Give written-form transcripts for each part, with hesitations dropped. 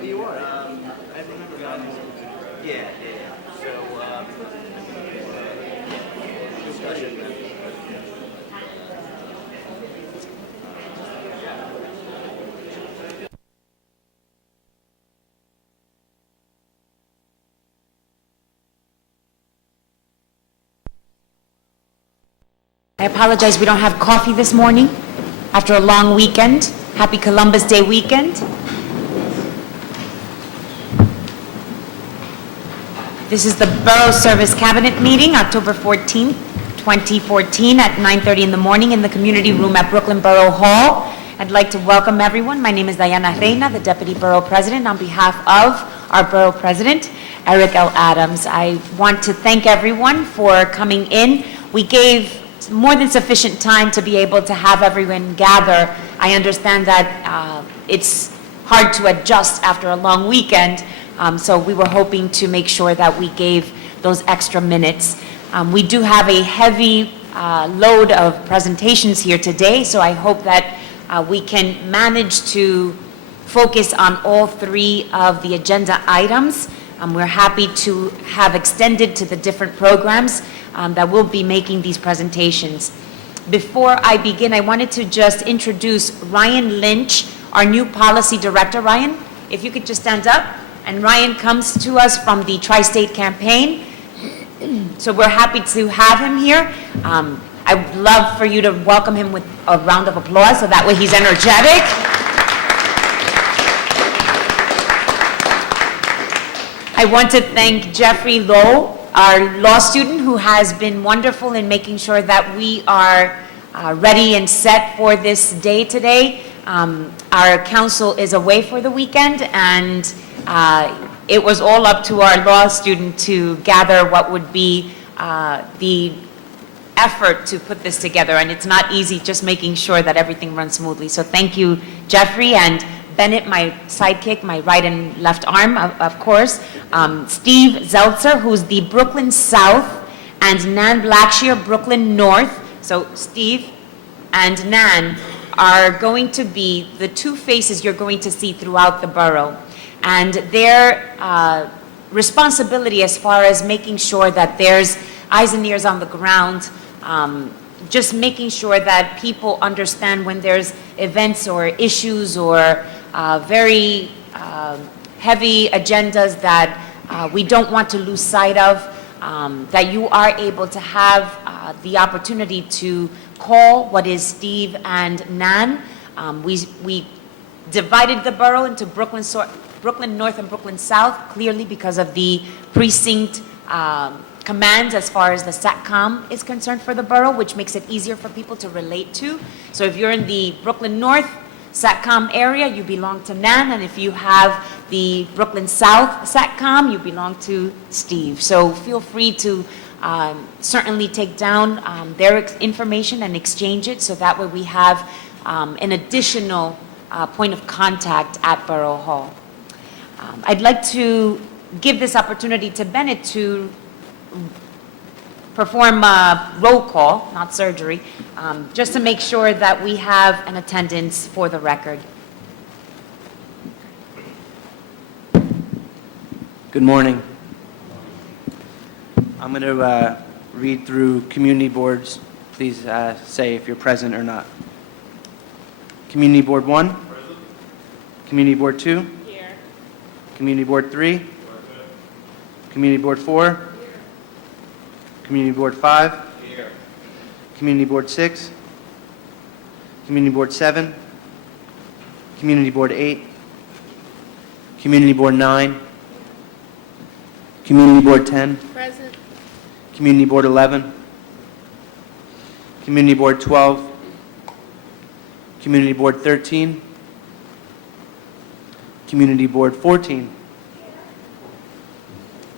You are. I remember that. Yeah. So, discussion. I apologize, we don't have coffee this morning after a long weekend. Happy Columbus Day weekend. This is the Borough Service Cabinet meeting, October 14th, 2014 at 9:30 in the morning in the community room at Brooklyn Borough Hall. I'd like to welcome everyone. My name is Diana Reina, the Deputy Borough President, on behalf of our Borough President, Eric Adams. I want to thank everyone for coming in. We gave more than sufficient time to be able to have everyone gather. I understand that it's hard to adjust after a long weekend, so we were hoping to make sure that we gave those extra minutes. We do have a heavy load of presentations here today, so I hope that we can manage to focus on all three of the agenda items. We're happy to have extended to the different programs that will be making these presentations. Before I begin, I wanted to just introduce Ryan Lynch, our new policy director. Ryan, if you could just stand up. And Ryan comes to us from the Tri-State campaign. So we're happy to have him here. I would love for you to welcome him with a round of applause so that way he's energetic. I want to thank Jeffrey Lowe, our law student, who has been wonderful in making sure that we are ready and set for this day today. Our counsel is away for the weekend, and it was all up to our law student to gather what would be the effort to put this together, and it's not easy just making sure that everything runs smoothly. So thank you, Jeffrey, and Bennett, my sidekick, my right and left arm, of course. Steve Zeltzer, who's the Brooklyn South, and Nan Blackshear, Brooklyn North. So Steve and Nan are going to be the two faces you're going to see throughout the borough. And their responsibility as far as making sure that there's eyes and ears on the ground, just making sure that people understand when there's events or issues or very heavy agendas that we don't want to lose sight of, that you are able to have the opportunity to call what is Steve and Nan. We divided the borough into Brooklyn North and Brooklyn South, clearly because of the precinct commands as far as the SATCOM is concerned for the borough, which makes it easier for people to relate to. So if you're in the Brooklyn North SATCOM area, you belong to Nan, and if you have the Brooklyn South SATCOM, you belong to Steve. So feel free to certainly take down their information and exchange it, so that way we have an additional point of contact at Borough Hall. I'd like to give this opportunity to Bennett to perform a roll call, not surgery, just to make sure that we have an attendance for the record. Good morning. I'm going to read through community boards. Please say if you're present or not. Community Board 1. Present. Community Board 2. Here. Community Board 3. Present. Community Board 4. Here. Community Board 5. Here. Community Board 6. Community Board 7. Community Board 8. Community Board 9. Community Board 10. Present. Community Board 11. Community Board 12. Community Board 13. Community Board 14.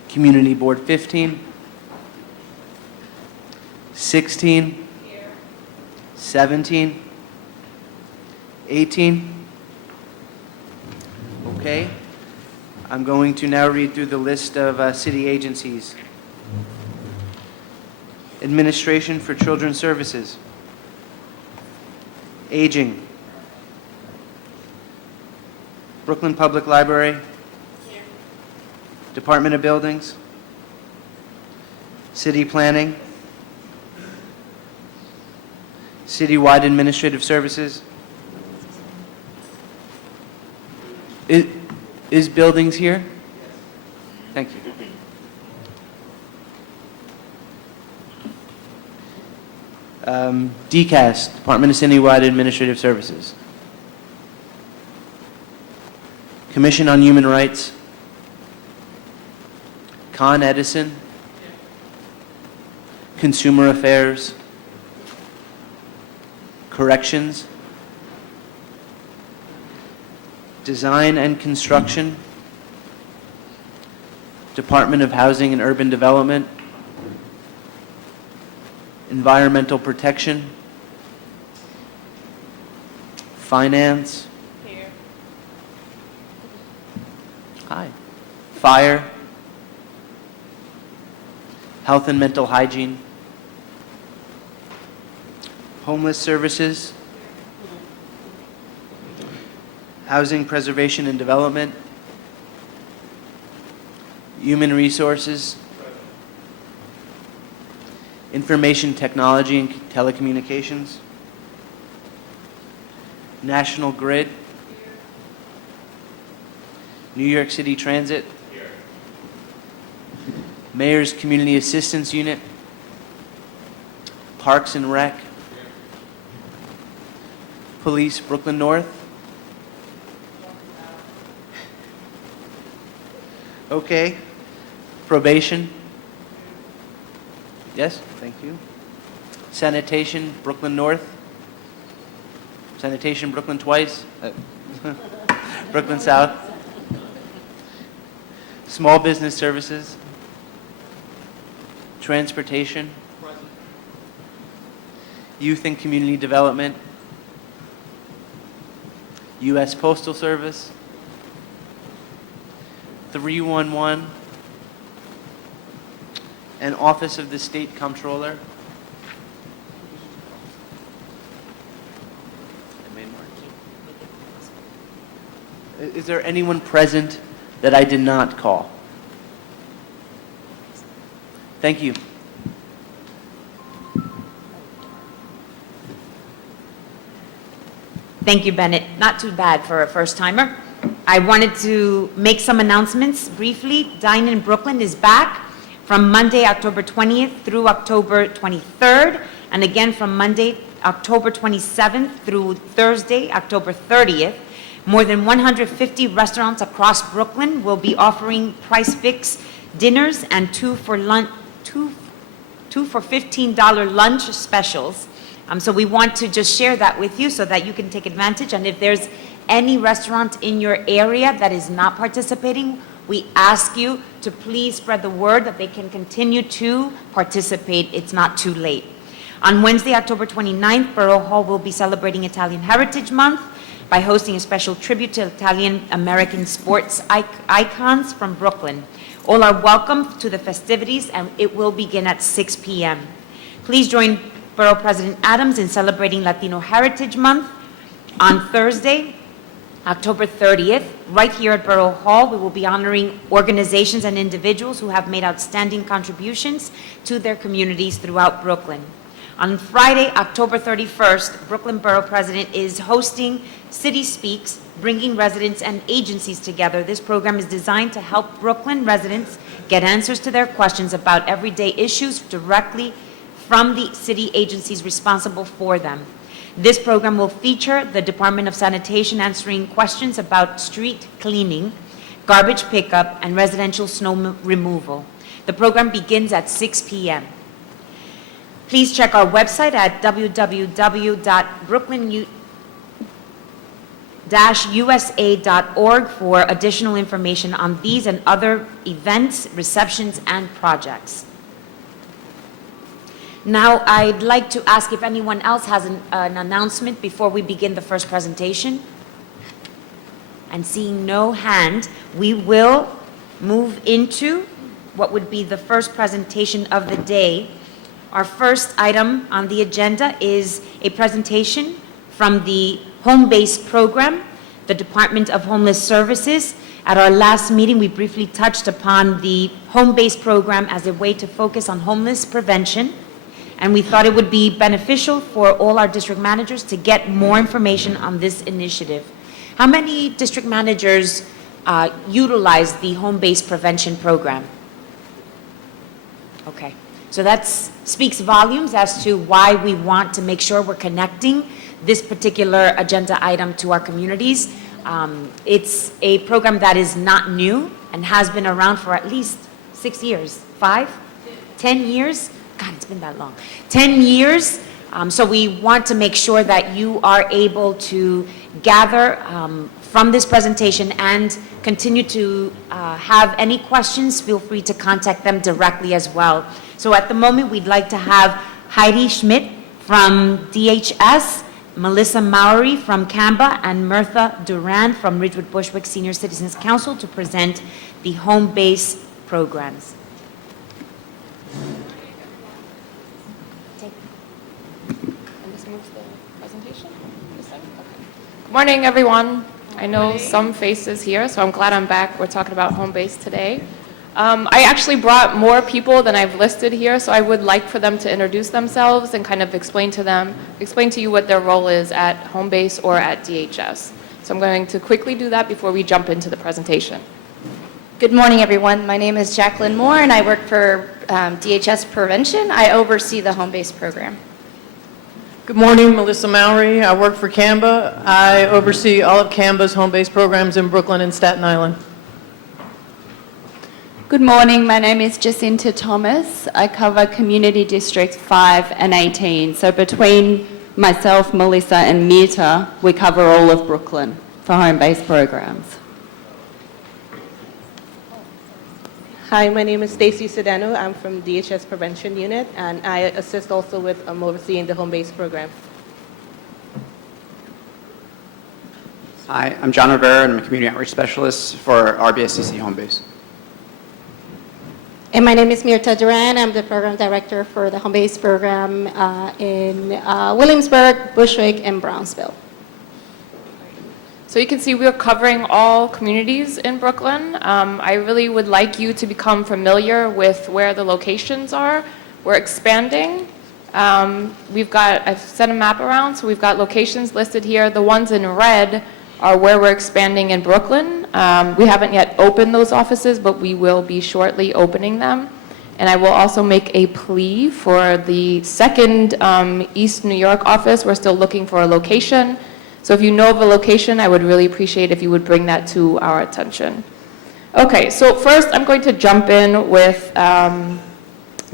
Community Board 15. 16. 17. 18. Okay. I'm going to now read through the list of city agencies. Administration for Children's Services. Aging. Brooklyn Public Library. Department of Buildings. City Planning. Citywide Administrative Services. Is Buildings here? Thank you. DCAS, Department of Citywide Administrative Services. Commission on Human Rights. Con Edison. Consumer Affairs. Corrections. Design and Construction. Department of Housing and Urban Development. Environmental Protection. Finance. Here. Hi. Fire. Health and Mental Hygiene. Homeless Services. Housing Preservation and Development. Human Resources. Information Technology and Telecommunications. National Grid. New York City Transit. Mayor's Community Assistance Unit. Parks and Rec. Police, Brooklyn North. Okay. Probation. Yes, thank you. Sanitation, Brooklyn North. Sanitation, Brooklyn twice. Brooklyn South. Small Business Services. Transportation. Youth and Community Development. U.S. Postal Service. 311. And Office of the State Comptroller. Is there anyone present that I did not call? Thank you. Thank you, Bennett. Not too bad for a first-timer. I wanted to make some announcements briefly. Dine in Brooklyn is back from Monday, October 20th through October 23rd, and again from Monday, October 27th through Thursday, October 30th. More than 150 restaurants across Brooklyn will be offering price fix dinners and two for $15 lunch specials. So we want to just share that with you so that you can take advantage. And if there's any restaurant in your area that is not participating, we ask you to please spread the word that they can continue to participate. It's not too late. On Wednesday, October 29th, Borough Hall will be celebrating Italian Heritage Month by hosting a special tribute to Italian-American sports icons from Brooklyn. All are welcome to the festivities, and it will begin at 6 p.m. Please join Borough President Adams in celebrating Latino Heritage Month on Thursday, October 30th. Right here at Borough Hall, we will be honoring organizations and individuals who have made outstanding contributions to their communities throughout Brooklyn. On Friday, October 31st, Brooklyn Borough President is hosting City Speaks, bringing residents and agencies together. This program is designed to help Brooklyn residents get answers to their questions about everyday issues directly from the city agencies responsible for them. This program will feature the Department of Sanitation answering questions about street cleaning, garbage pickup, and residential snow removal. The program begins at 6 p.m. Please check our website at www.brooklyn-usa.org for additional information on these and other events, receptions, and projects. Now, I'd like to ask if anyone else has an announcement before we begin the first presentation. And seeing no hand, we will move into what would be the first presentation of the day. Our first item on the agenda is a presentation from the home-based program. the Department of Homeless Services. At our last meeting, we briefly touched upon the home-based program as a way to focus on homeless prevention, and we thought it would be beneficial for all our district managers to get more information on this initiative. How many district managers utilize the home-based prevention program? Okay, so that speaks volumes as to why we want to make sure we're connecting this particular agenda item to our communities. It's a program that is not new and has been around for at least 6 years, 5, 10 years? God, it's been that long. 10 years. So we want to make sure that you are able to gather from this presentation and continue to have any questions. Feel free to contact them directly as well. So at the moment, we'd like to have Heidi Schmidt from DHS, Melissa Mowry from CAMBA, and Mirtha Duran from Ridgewood Bushwick Senior Citizens Council to present the home-based programs. And this moves the presentation? This thing? Okay. Good morning, everyone. I know some faces here, so I'm glad I'm back. We're talking about home-based today. I actually brought more people than I've listed here, so I would like for them to introduce themselves and kind of explain to you what their role is at home-based or at DHS. So I'm going to quickly do that before we jump into the presentation. Good morning, everyone. My name is Jacqueline Moore, and I work for DHS Prevention. I oversee the home-based program. Good morning, Melissa Mowry. I work for CAMBA. I oversee all of CAMBA's home-based programs in Brooklyn and Staten Island. Good morning, my name is Jacinta Thomas. I cover Community Districts 5 and 18. So between myself, Melissa and Mirtha, we cover all of Brooklyn for home-based programs. Hi, my name is Stacy Sedano. I'm from DHS Prevention Unit, and I assist also with overseeing the home-based program. Hi, I'm John Rivera, and I'm a Community Outreach Specialist for RBSCC Home Base. And my name is Mirtha Duran. I'm the program director for the home-based program in Williamsburg, Bushwick, and Brownsville. So you can see we're covering all communities in Brooklyn. I really would like you to become familiar with where the locations are. We're expanding. I've sent a map around, so we've got locations listed here. The ones in red are where we're expanding in Brooklyn. We haven't yet opened those offices, but we will be shortly opening them. And I will also make a plea for the second East New York office. We're still looking for a location. So if you know of a location, I would really appreciate if you would bring that to our attention. Okay, so first I'm going to jump in with the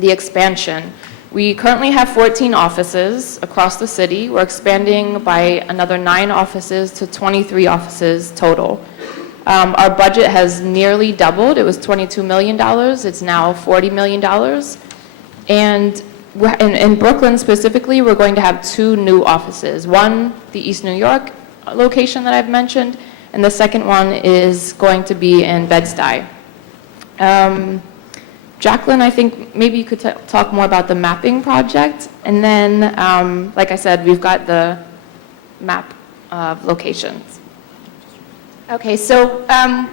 expansion. We currently have 14 offices across the city. We're expanding by another 9 offices to 23 offices total. Our budget has nearly doubled. It was $22 million. It's now $40 million. And in Brooklyn specifically, we're going to have 2 new offices. One, the East New York location that I've mentioned, and the second one is going to be in Bed-Stuy. Jacqueline, I think maybe you could talk more about the mapping project. And then, like I said, we've got the map of locations. Okay, so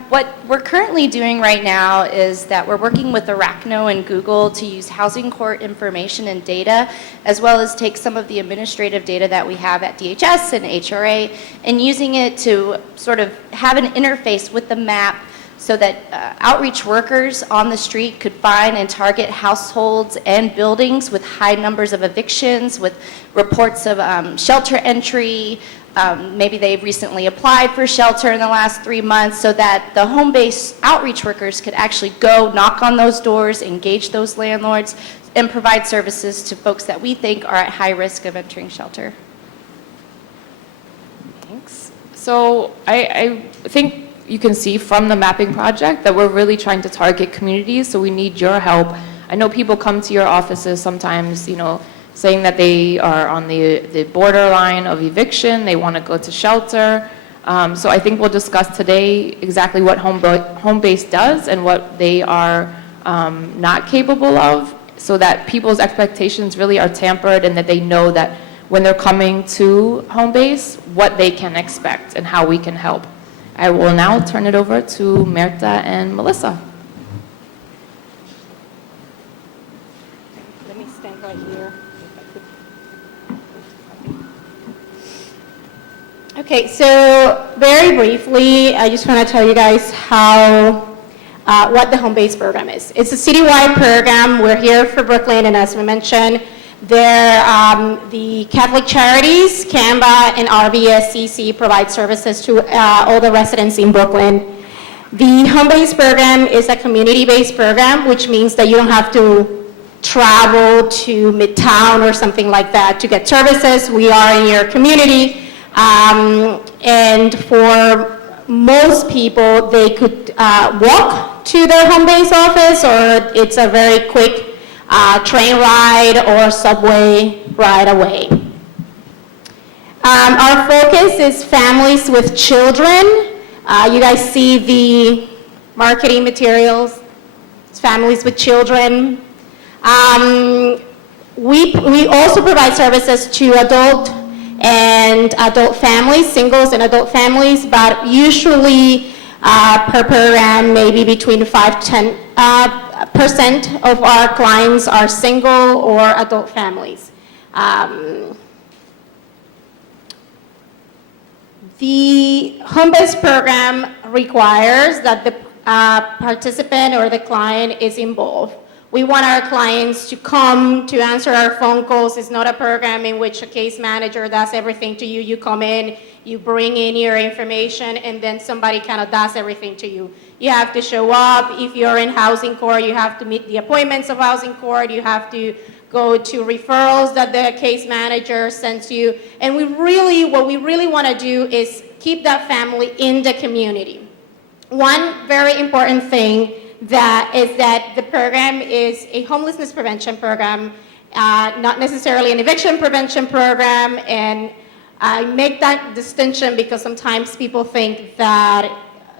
what we're currently doing right now is that we're working with Arachno and Google to use housing court information and data, as well as take some of the administrative data that we have at DHS and HRA, and using it to sort of have an interface with the map so that outreach workers on the street could find and target households and buildings with high numbers of evictions, with reports of shelter entry. Maybe they've recently applied for shelter in the last 3 months, so that the home-based outreach workers could actually go knock on those doors, engage those landlords, and provide services to folks that we think are at high risk of entering shelter. Thanks. So I think you can see from the mapping project that we're really trying to target communities, so we need your help. I know people come to your offices sometimes, saying that they are on the borderline of eviction, they want to go to shelter. So I think we'll discuss today exactly what home-based does and what they are not capable of, so that people's expectations really are tempered and that they know that when they're coming to home base, what they can expect and how we can help. I will now turn it over to Mirta and Melissa. Let me stand right here. Okay, so very briefly, I just want to tell you guys what the home base program is. It's a citywide program. We're here for Brooklyn, and as we mentioned, the Catholic Charities, CAMBA, and RBSCC provide services to all the residents in Brooklyn. The home base program is a community-based program, which means that you don't have to travel to Midtown or something like that to get services. We are in your community. And for most people, they could walk to their home base office, or it's a very quick train ride or subway ride away. Our focus is families with children. You guys see the marketing materials. It's families with children. We also provide services to adult families, singles and adult families, but usually per program, maybe between 5 to 10% of our clients are single or adult families. The home-based program requires that the participant or the client is involved. We want our clients to come to answer our phone calls. It's not a program in which a case manager does everything to you. You come in, you bring in your information, and then somebody kind of does everything to you. You have to show up. If you're in housing court, you have to meet the appointments of housing court. You have to go to referrals that the case manager sends you. And what we really want to do is keep that family in the community. One very important thing that the program is a homelessness prevention program, not necessarily an eviction prevention program. And I make that distinction because sometimes people think that,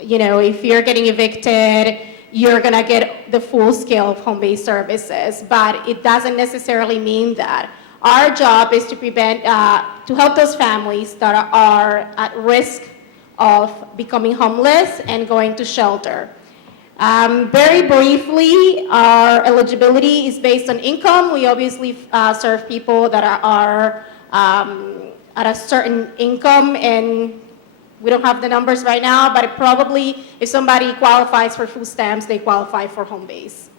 if you're getting evicted, you're going to get the full scale of home-based services, but it doesn't necessarily mean that. Our job is to to help those families that are at risk of becoming homeless and going to shelter. Very briefly, our eligibility is based on income. We obviously serve people that are at a certain income, and we don't have the numbers right now, but probably if somebody qualifies for food stamps, they qualify for home base.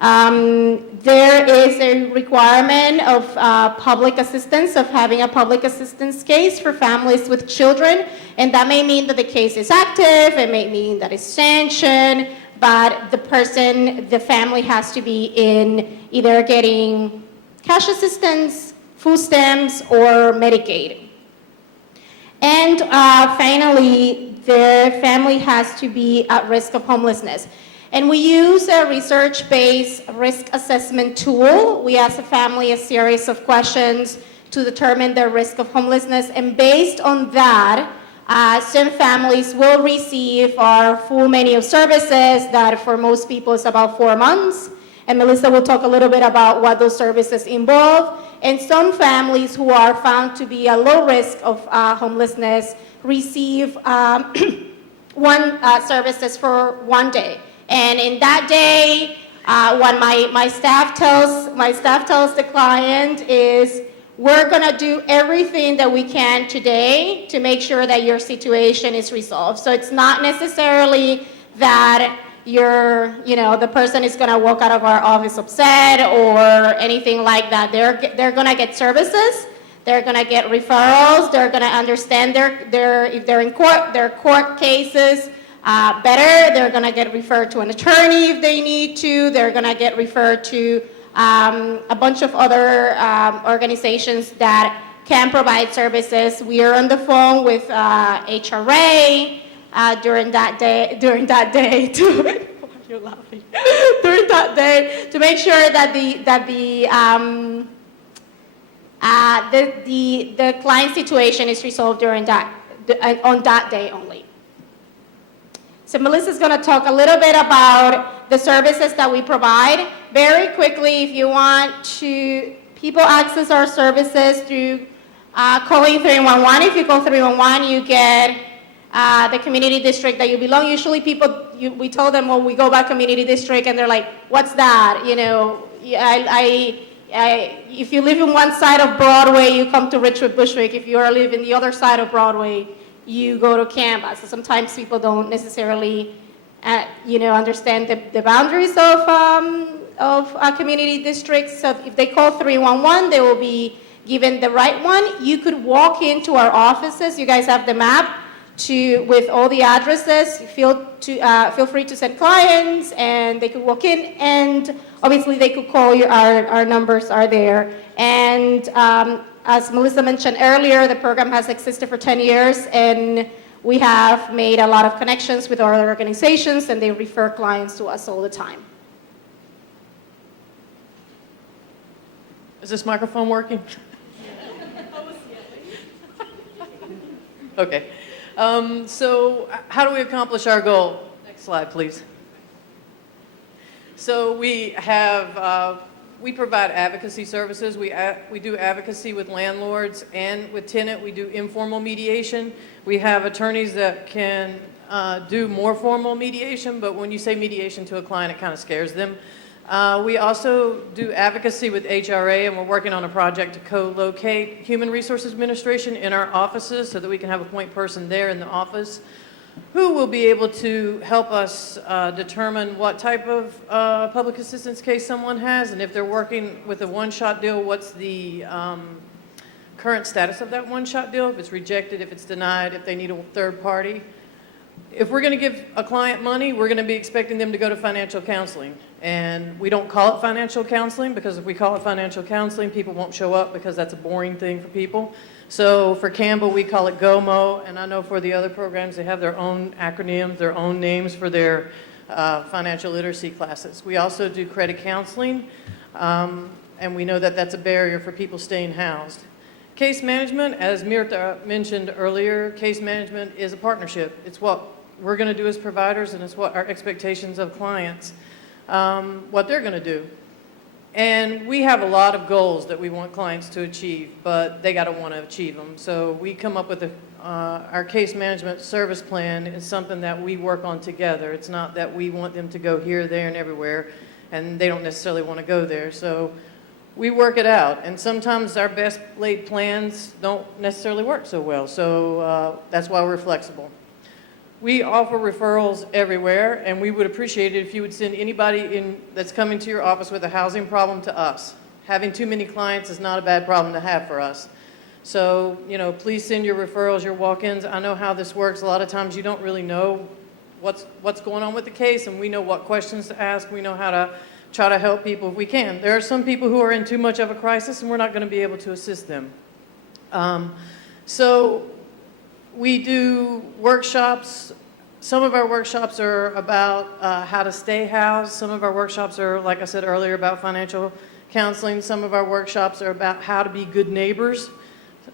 There is a requirement of public assistance, of having a public assistance case for families with children, and that may mean that the case is active, it may mean that it's sanctioned, but the family has to be in either getting cash assistance, food stamps, or Medicaid. And finally, the family has to be at risk of homelessness. And we use a research-based risk assessment tool. We ask the family a series of questions to determine their risk of homelessness. And based on that, some families will receive our full menu of services that for most people is about 4 months. And Melissa will talk a little bit about what those services involve. And some families who are found to be at low risk of homelessness receive services for 1 day. And in that day, what my staff tells the client is, we're going to do everything that we can today to make sure that your situation is resolved. So it's not necessarily that the person is going to walk out of our office upset or anything like that. They're going to get services. They're going to get referrals. They're going to understand if they're in court, their court cases better. They're going to get referred to an attorney if they need to. They're going to get referred to a bunch of other organizations that can provide services. We are on the phone with HRA during that day to make sure that the client situation is resolved on that day only. So Melissa's going to talk a little bit about the services that we provide. Very quickly, if you want to People access our services through calling 311. If you call 311, you get the community district that you belong. Usually we tell them, well, we go by community district, and they're like, what's that? You know, if you live in one side of Broadway, you come to Ridgewood Bushwick. If you live in the other side of Broadway, you go to Canvas. So sometimes people don't necessarily, understand the boundaries of community districts. So if they call 311, they will be given the right one. You could walk into our offices. You guys have the map with all the addresses. Feel free to send clients, and they could walk in, and obviously they could call you. Our numbers are there. And as Melissa mentioned earlier, the program has existed for 10 years, and we have made a lot of connections with other organizations, and they refer clients to us all the time. Is this microphone working? Okay. So how do we accomplish our goal? Next slide, please. So we provide advocacy services. We do advocacy with landlords and with tenant. We do informal mediation. We have attorneys that can do more formal mediation, but when you say mediation to a client, it kind of scares them. We also do advocacy with HRA, and we're working on a project to co-locate Human Resources Administration in our offices so that we can have a point person there in the office who will be able to help us determine what type of public assistance case someone has, and if they're working with a one-shot deal, what's the current status of that one-shot deal, if it's rejected, if it's denied, if they need a third party. If we're going to give a client money, we're going to be expecting them to go to financial counseling. And we don't call it financial counseling, because if we call it financial counseling, people won't show up because that's a boring thing for people. So for Campbell, we call it GOMO, and I know for the other programs, they have their own acronyms, their own names for their financial literacy classes. We also do credit counseling, and we know that that's a barrier for people staying housed. Case management, as Mirta mentioned earlier, case management is a partnership. It's what we're going to do as providers, and it's what our expectations of clients, what they're going to do. And we have a lot of goals that we want clients to achieve, but they got to want to achieve them. So we come up with our case management service plan is something that we work on together. It's not that we want them to go here, there, and everywhere, and they don't necessarily want to go there. So we work it out, and sometimes our best laid plans don't necessarily work so well. So that's why we're flexible. We offer referrals everywhere, and we would appreciate it if you would send anybody that's coming to your office with a housing problem to us. Having too many clients is not a bad problem to have for us. So, please send your referrals, your walk-ins. I know how this works. A lot of times you don't really know what's going on with the case, and we know what questions to ask. We know how to try to help people if we can. There are some people who are in too much of a crisis, and we're not going to be able to assist them. So we do workshops. Some of our workshops are about how to stay housed. Some of our workshops are, like I said earlier, about financial counseling. Some of our workshops are about how to be good neighbors.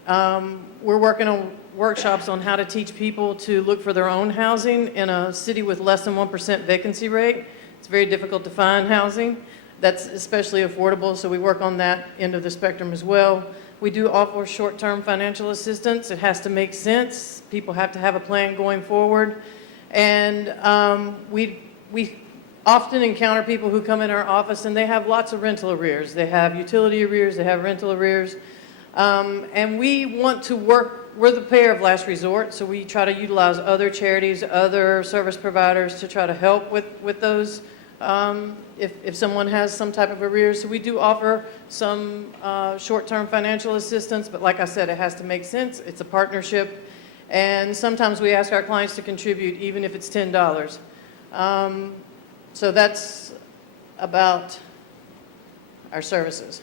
We're working on workshops on how to teach people to look for their own housing in a city with less than 1% vacancy rate. It's very difficult to find housing that's especially affordable, so we work on that end of the spectrum as well. We do offer short-term financial assistance. It has to make sense. People have to have a plan going forward. And we often encounter people who come in our office and they have lots of rental arrears. They have utility arrears, they have rental arrears. And we want to work, we're the payer of last resort, so we try to utilize other charities, other service providers to try to help with those if someone has some type of arrears. So we do offer some short-term financial assistance, but like I said, it has to make sense. It's a partnership. And sometimes we ask our clients to contribute, even if it's $10. So that's about our services.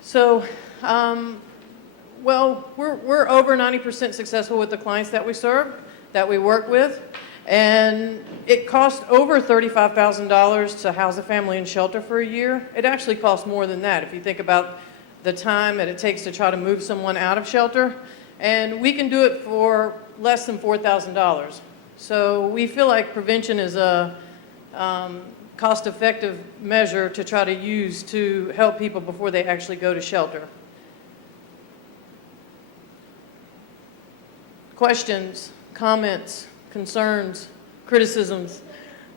So, well, we're over 90% successful with the clients that we serve, that we work with. And it costs over $35,000 to house a family in shelter for a year. It actually costs more than that if you think about the time that it takes to try to move someone out of shelter. And we can do it for less than $4,000. So we feel like prevention is cost-effective measure to try to use to help people before they actually go to shelter. Questions, comments, concerns, criticisms?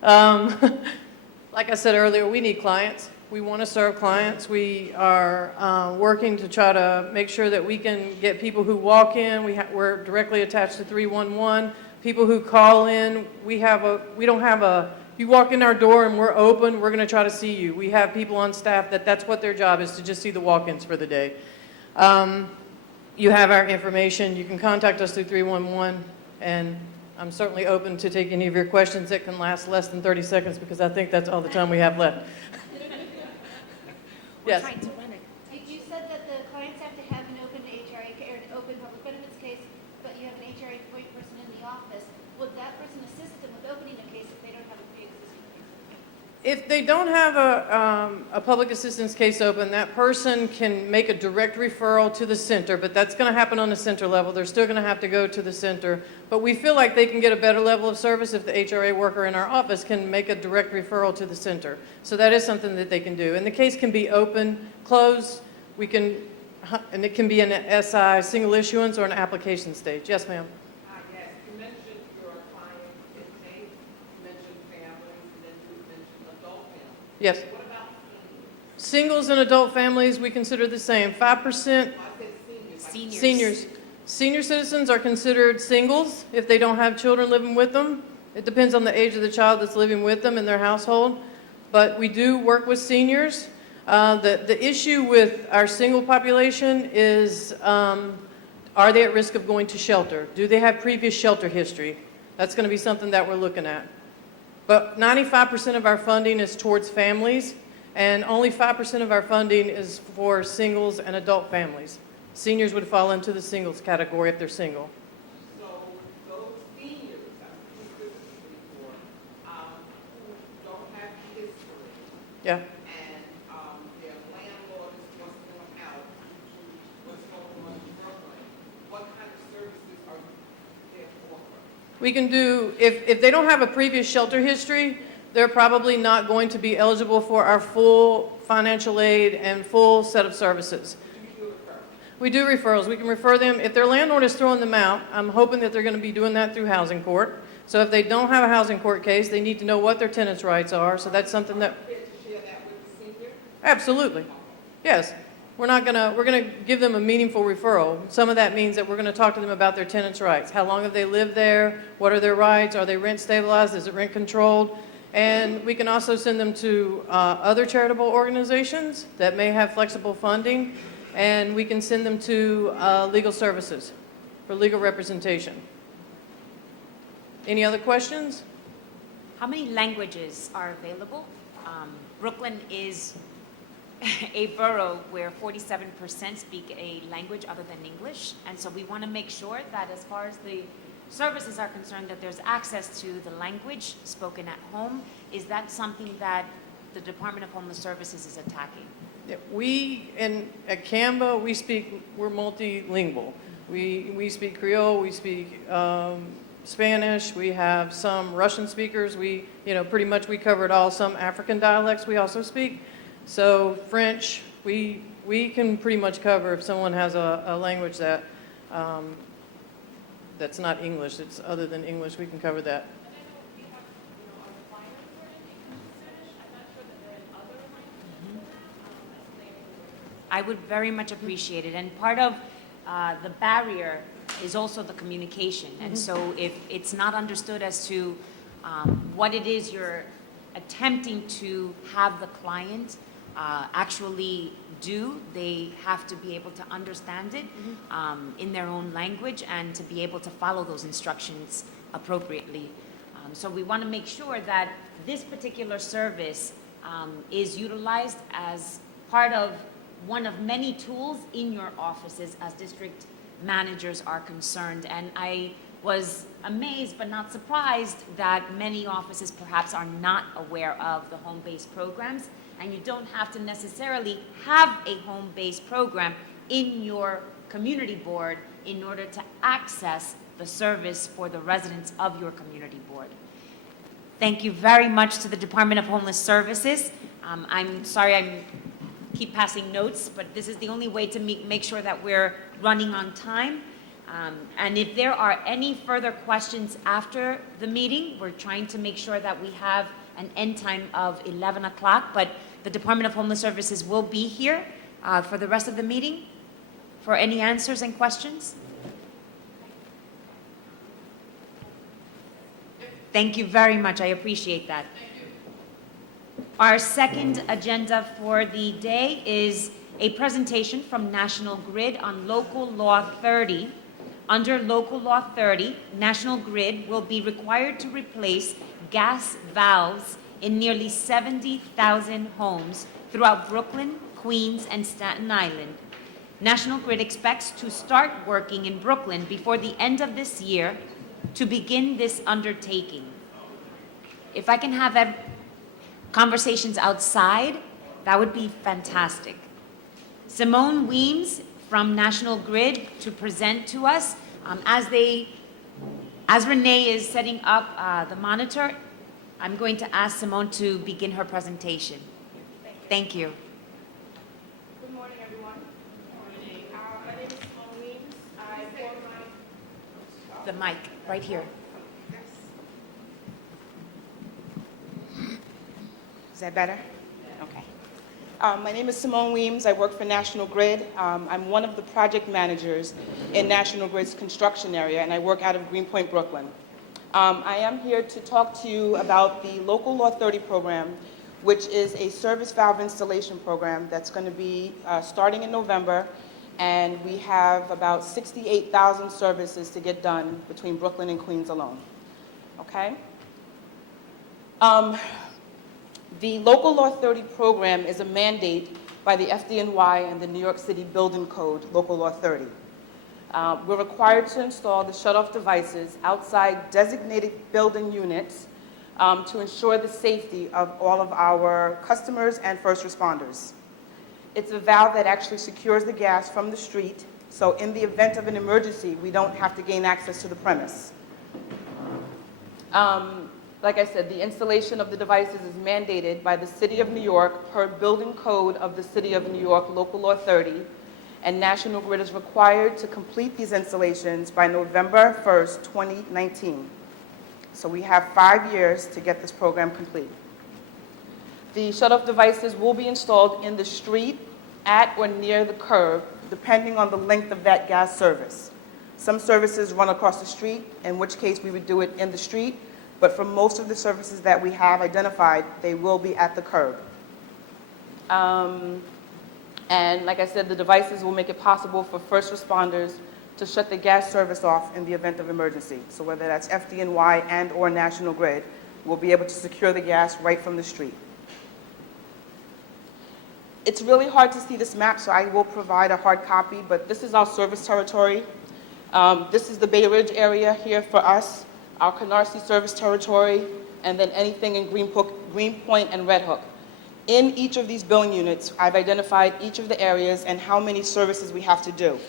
Like I said earlier, we need clients. We want to serve clients. We are working to try to make sure that we can get people who walk in. We're directly attached to 311. People who call in, we don't have a, you walk in our door and we're open, we're going to try to see you. We have people on staff that's what their job is, to just see the walk-ins for the day. You have our information. You can contact us through 311, and I'm certainly open to take any of your questions that can last less than 30 seconds, because I think that's all the time we have left. Yes. You said that the clients have to have an open HRA or an open public benefits case, but you have an HRA point person in the office. Would that person assist them with opening a case if they don't have a pre-existing case? If they don't have a public assistance case open, that person can make a direct referral to the center, but that's going to happen on the center level. They're still going to have to go to the center. But we feel like they can get a better level of service if the HRA worker in our office can make a direct referral to the center. So that is something that they can do. And the case can be open, closed, and it can be an SI, single issuance, or an application stage. Yes, ma'am. Yes, you mentioned your client intake, you mentioned families, and then you mentioned adult families. Yes. What about seniors? Singles and adult families, we consider the same. 5%. I said seniors. Seniors. Senior citizens are considered singles if they don't have children living with them. It depends on the age of the child that's living with them in their household. But we do work with seniors. The issue with our single population is, are they at risk of going to shelter? Do they have previous shelter history? That's going to be something that we're looking at. But 95% of our funding is towards families, and only 5% of our funding is for singles and adult families. Seniors would fall into the singles category if they're single. So those seniors, I'm specifically for, who don't have history, Yeah. and their landlord is forcing them out to what's going on in Brooklyn, what kind of services are you there for? We can do, if they don't have a previous shelter history, they're probably not going to be eligible for our full financial aid and full set of services. We do referrals. We can refer them. If their landlord is throwing them out, I'm hoping that they're going to be doing that through housing court. So if they don't have a housing court case, they need to know what their tenants' rights are. So that's something that... Absolutely. Yes. We're going to give them a meaningful referral. Some of that means that we're going to talk to them about their tenants' rights. How long have they lived there? What are their rights? Are they rent stabilized? Is it rent controlled? And we can also send them to other charitable organizations that may have flexible funding. And we can send them to legal services for legal representation. Any other questions? How many languages are available? Brooklyn is a borough where 47% speak a language other than English, and so we want to make sure that as far as the services are concerned, that there's access to the language spoken at home. Is that something that the Department of Homeless Services is attacking? Yeah, at CAMBA, we're multilingual. We speak Creole, we speak Spanish, we have some Russian speakers, pretty much we cover it all. Some African dialects we also speak. So French, we can pretty much cover if someone has a language that that's not English, it's other than English, we can cover that. I would very much appreciate it. And part of the barrier is also the communication. And so if it's not understood as to what it is you're attempting to have the client actually do, they have to be able to understand it in their own language and to be able to follow those instructions appropriately. So we want to make sure that this particular service is utilized as part of one of many tools in your offices as district managers are concerned. And I was amazed but not surprised that many offices perhaps are not aware of the home-based programs, and you don't have to necessarily have a home-based program in your community board in order to access the service for the residents of your community board. Thank you very much to the Department of Homeless Services. I'm sorry I keep passing notes, but this is the only way to make sure that we're running on time. And if there are any further questions after the meeting, we're trying to make sure that we have an end time of 11 o'clock, but the Department of Homeless Services will be here for the rest of the meeting for any answers and questions. Thank you very much. I appreciate that. Our second agenda for the day is a presentation from National Grid on Local Law 30. Under Local Law 30, National Grid will be required to replace gas valves in nearly 70,000 homes throughout Brooklyn, Queens, and Staten Island. National Grid expects to start working in Brooklyn before the end of this year to begin this undertaking. If I can have conversations outside, that would be fantastic. Simone Weems from National Grid to present to us. As Renee is setting up the monitor, I'm going to ask Simone to begin her presentation. Thank you. Good morning, everyone. My name is Simone Weems. I work The mic, right here. Is that better? Okay. My name is Simone Weems. I work for National Grid. I'm one of the project managers in National Grid's construction area, and I work out of Greenpoint, Brooklyn. I am here to talk to you about the Local Law 30 program, which is a service valve installation program that's going to be starting in November, and we have about 68,000 services to get done between Brooklyn and Queens alone. Okay? The Local Law 30 program is a mandate by the FDNY and the New York City Building Code, Local Law 30. We're required to install the shut-off devices outside designated building units to ensure the safety of all of our customers and first responders. It's a valve that actually secures the gas from the street, so in the event of an emergency, we don't have to gain access to the premise. Like I said, the installation of the devices is mandated by the City of New York per Building Code of the City of New York, Local Law 30, and National Grid is required to complete these installations by November 1st, 2019. So we have 5 years to get this program complete. The shut-off devices will be installed in the street, at or near the curb, depending on the length of that gas service. Some services run across the street, in which case we would do it in the street. But for most of the services that we have identified, they will be at the curb. And like I said, the devices will make it possible for first responders to shut the gas service off in the event of emergency. So whether that's FDNY and or National Grid, we'll be able to secure the gas right from the street. It's really hard to see this map, so I will provide a hard copy, but this is our service territory. This is the Bay Ridge area here for us, our Canarsie service territory, and then anything in Greenpoint and Red Hook. In each of these billing units, I've identified each of the areas and how many services we have to do.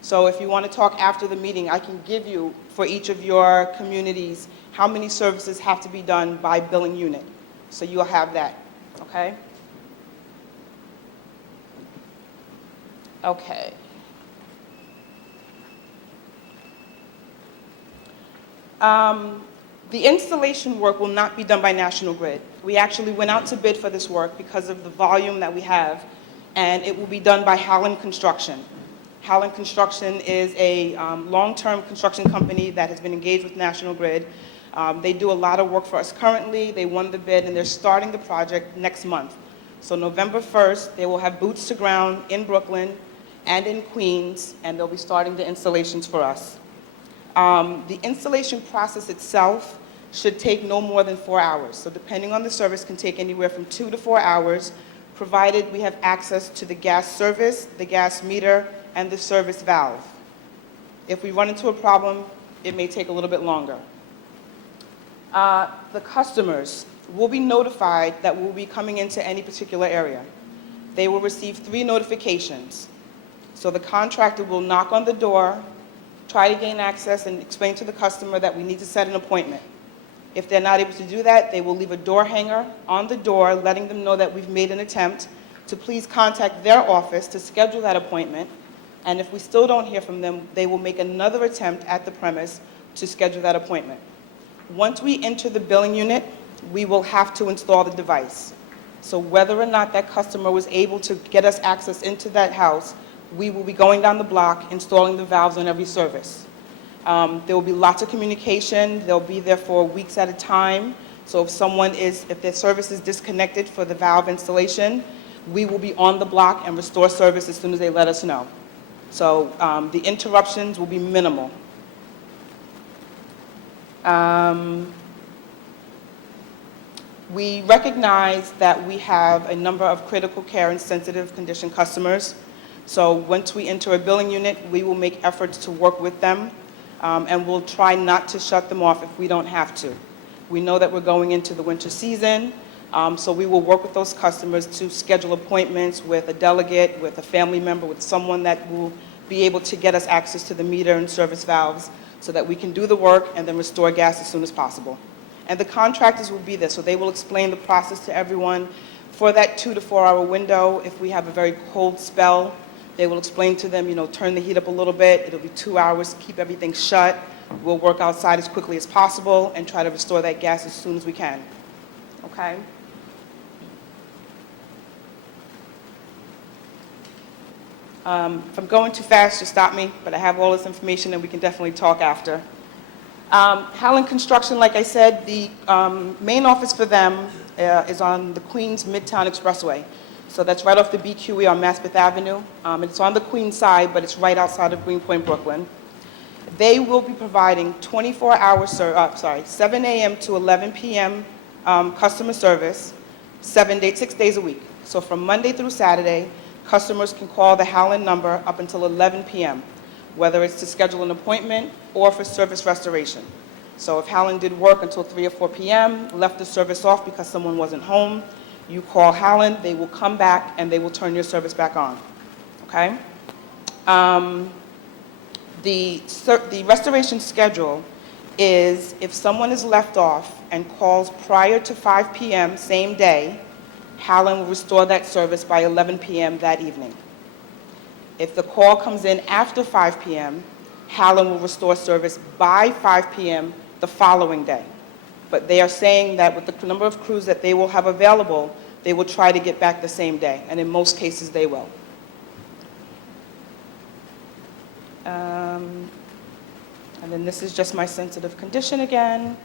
So if you want to talk after the meeting, I can give you, for each of your communities, how many services have to be done by billing unit. So you'll have that, okay? Okay. The installation work will not be done by National Grid. We actually went out to bid for this work because of the volume that we have, and it will be done by Howland Construction. Howland Construction is a long-term construction company that has been engaged with National Grid. They do a lot of work for us currently. They won the bid, and they're starting the project next month. So November 1st, they will have boots to ground in Brooklyn and in Queens, and they'll be starting the installations for us. The installation process itself should take no more than 4 hours. So depending on the service, can take anywhere from 2 to 4 hours, provided we have access to the gas service, the gas meter, and the service valve. If we run into a problem, it may take a little bit longer. The customers will be notified that we'll be coming into any particular area. They will receive 3 notifications. So the contractor will knock on the door, try to gain access, and explain to the customer that we need to set an appointment. If they're not able to do that, they will leave a door hanger on the door letting them know that we've made an attempt to please contact their office to schedule that appointment. And if we still don't hear from them, they will make another attempt at the premise to schedule that appointment. Once we enter the billing unit, we will have to install the device. So whether or not that customer was able to get us access into that house, we will be going down the block installing the valves on every service. There will be lots of communication. They'll be there for weeks at a time. So if their service is disconnected for the valve installation, we will be on the block and restore service as soon as they let us know. So the interruptions will be minimal. We recognize that we have a number of critical care and sensitive condition customers. So once we enter a billing unit, we will make efforts to work with them, and we'll try not to shut them off if we don't have to. We know that we're going into the winter season, so we will work with those customers to schedule appointments with a delegate, with a family member, with someone that will be able to get us access to the meter and service valves so that we can do the work and then restore gas as soon as possible. And the contractors will be there, so they will explain the process to everyone. For that 2 to 4 hour window, if we have a very cold spell, they will explain to them, turn the heat up a little bit. It'll be 2 hours to keep everything shut. We'll work outside as quickly as possible and try to restore that gas as soon as we can. Okay? If I'm going too fast, just stop me, but I have all this information and we can definitely talk after. Howland Construction, like I said, the main office for them is on the Queens Midtown Expressway. So that's right off the BQE on Maspeth Avenue. It's on the Queens side, but it's right outside of Greenpoint, Brooklyn. They will be providing 24-hour 7 a.m. to 11 p.m. Customer service, 6 days a week. So from Monday through Saturday, customers can call the Howland number up until 11 p.m., whether it's to schedule an appointment or for service restoration. So if Howland did work until 3 or 4 p.m., left the service off because someone wasn't home, you call Howland, they will come back and they will turn your service back on. Okay? The restoration schedule is if someone is left off and calls prior to 5 p.m. same day, Howland will restore that service by 11 p.m. that evening. If the call comes in after 5 p.m., Howland will restore service by 5 p.m. the following day. But they are saying that with the number of crews that they will have available, they will try to get back the same day, and in most cases they will. And then this is just my sensitive condition again.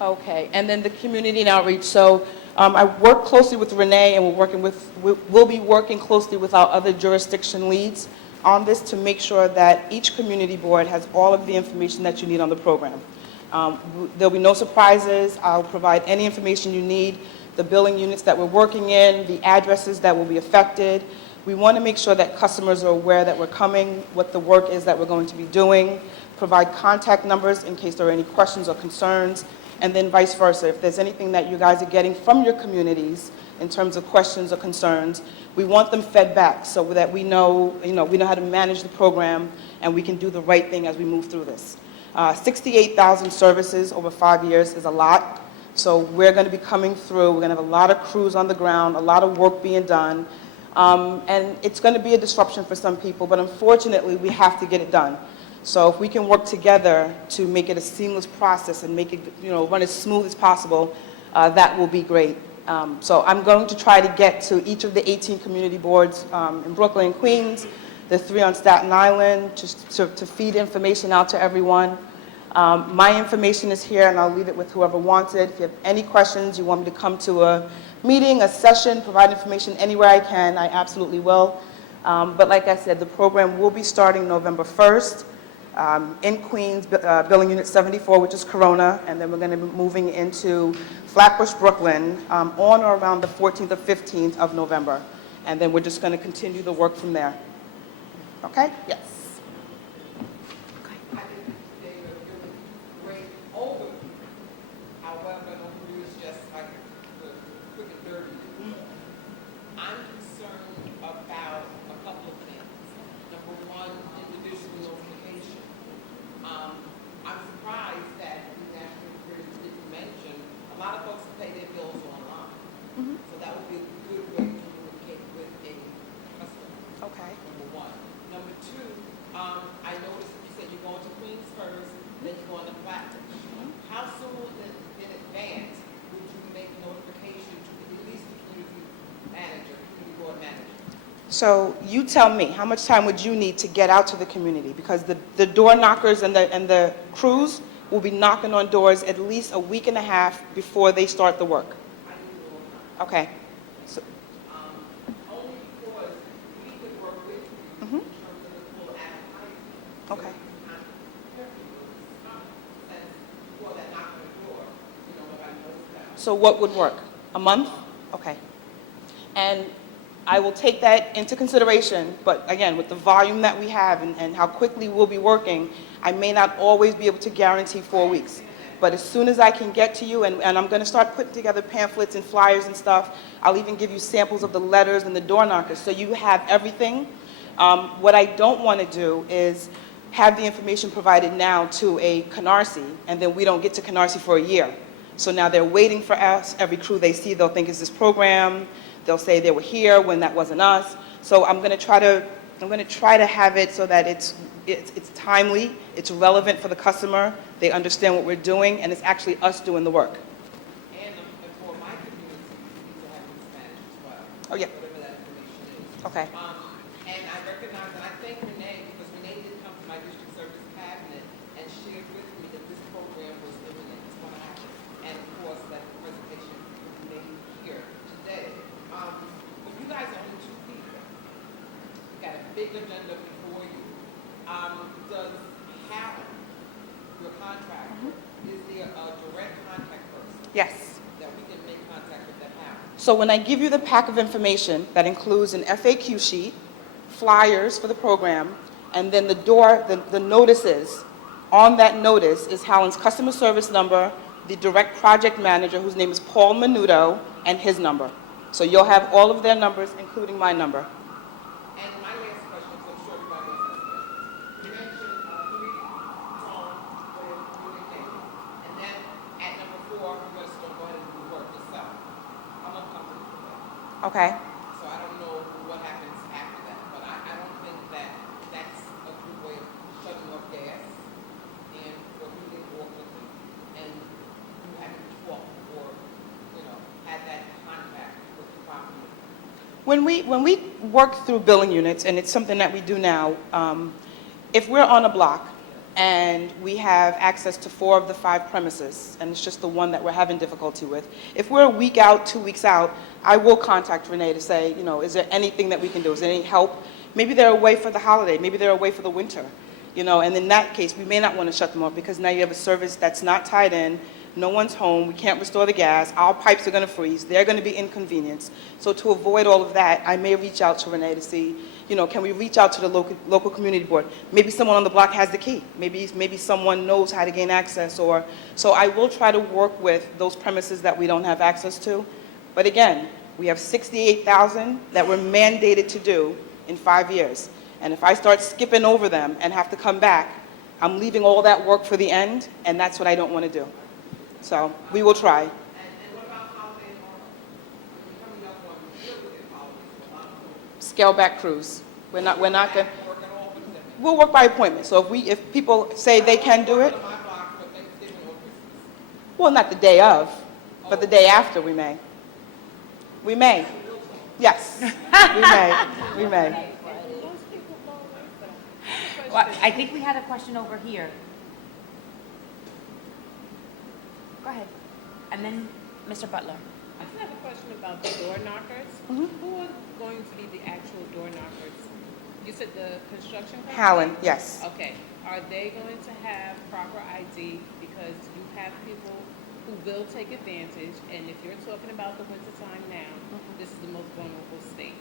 Okay, and then the community and outreach. So I work closely with Renee, and we'll be working closely with our other jurisdiction leads on this to make sure that each community board has all of the information that you need on the program. There'll be no surprises. I'll provide any information you need, the billing units that we're working in, the addresses that will be affected. We want to make sure that customers are aware that we're coming, what the work is that we're going to be doing, provide contact numbers in case there are any questions or concerns, and then vice versa. If there's anything that you guys are getting from your communities in terms of questions or concerns, we want them fed back so that we know how to manage the program and we can do the right thing as we move through this. 68,000 services over 5 years is a lot. So we're going to be coming through. We're going to have a lot of crews on the ground, a lot of work being done. And it's going to be a disruption for some people, but unfortunately, we have to get it done. So if we can work together to make it a seamless process and make it run as smooth as possible, that will be great. So I'm going to try to get to each of the 18 community boards in Brooklyn and Queens, the 3 on Staten Island, just to feed information out to everyone. My information is here, and I'll leave it with whoever wants it. If you have any questions, you want me to come to a meeting, a session, provide information anywhere I can, I absolutely will. But like I said, the program will be starting November 1st in Queens, Billing Unit 74, which is Corona, and then we're going to be moving into Flatbush, Brooklyn, on or around the 14th or 15th of November. And then we're just going to continue the work from there. Okay? Yes. I think they are really great over. However, the view is just like the quick and dirty. I'm concerned about a couple of things. Number one, individual notification. So you tell me, how much time would you need to get out to the community? Because the door knockers and the crews will be knocking on doors at least a week and a half before they start the work. Okay. So, Only because we could work with you mhm. in terms of the full advertising. Okay. Since before that knock on the door, nobody knows that. So what would work? A month? Okay. And I will take that into consideration, but again, with the volume that we have and how quickly we'll be working, I may not always be able to guarantee 4 weeks. But as soon as I can get to you, and I'm going to start putting together pamphlets and flyers and stuff, I'll even give you samples of the letters and the door knockers, so you have everything. What I don't want to do is have the information provided now to a Canarsie, and then we don't get to Canarsie for a year. So now they're waiting for us. Every crew they see, they'll think, is this program? They'll say they were here when that wasn't us. So I'm going to try to have it so that it's timely, it's relevant for the customer, they understand what we're doing, and it's actually us doing the work. And for my community, we need to have it in Spanish as well. Oh, yeah. Whatever that information is. Okay. And I recognize, and I thank Renee, because Renee did come to my district service cabinet and shared with me that this program was imminent, it's going to happen. And of course, that the presentation was made here today. But you guys are only 2 people. You got a big agenda before you. Does Helen, your contractor, is there a direct contact person Yes. that we can make contact with that Helen? So when I give you the pack of information, that includes an FAQ sheet, flyers for the program, and then the notices, on that notice is Hallen's customer service number, the direct project manager, whose name is Paul Menudo, and his number. So you'll have all of their numbers, including my number. And my last question, because I'm sure everybody else has questions. You mentioned 3-tone way of communicating. And then at number 4, you're going to go ahead and do the work yourself. I'm uncomfortable with that. Okay? So I don't know what happens after that. But I don't think that that's a good way of shutting off gas and for heating more quickly. And you having to talk or, have that contact with the property. When we work through billing units, and it's something that we do now, if we're on a block and we have access to 4 of the 5 premises, and it's just the one that we're having difficulty with, if we're a week out, 2 weeks out, I will contact Renee to say, is there anything that we can do? Is there any help? Maybe they're away for the holiday. Maybe they're away for the winter. And in that case, we may not want to shut them off because now you have a service that's not tied in. No one's home, we can't restore the gas, our pipes are going to freeze, they're going to be inconvenienced. So to avoid all of that, I may reach out to Renee to see, can we reach out to the local community board? Maybe someone on the block has the key. Maybe someone knows how to gain access. So I will try to work with those premises that we don't have access to. But again, we have 68,000 that we're mandated to do in 5 years. And if I start skipping over them and have to come back, I'm leaving all that work for the end, and that's what I don't want to do. So we will try. And what about holiday and March? Coming up on real good holidays for a lot of people. Scale back crews. We're not going. Work at all, what does that mean? We'll work by appointment. So if people say they can do it, One of my blocks for Thanksgiving or Christmas. well, not the day of, but the day after we may. We may. Yes. We may. Well, I think we had a question over here. Go ahead. And then Mr. Butler. I just have a question about the door knockers. Mhm. Who are going to be the actual door knockers? You said the construction company? Hallen, yes. Okay. Are they going to have proper ID? Because you have people who will take advantage, and if you're talking about the wintertime now, this is the most vulnerable state.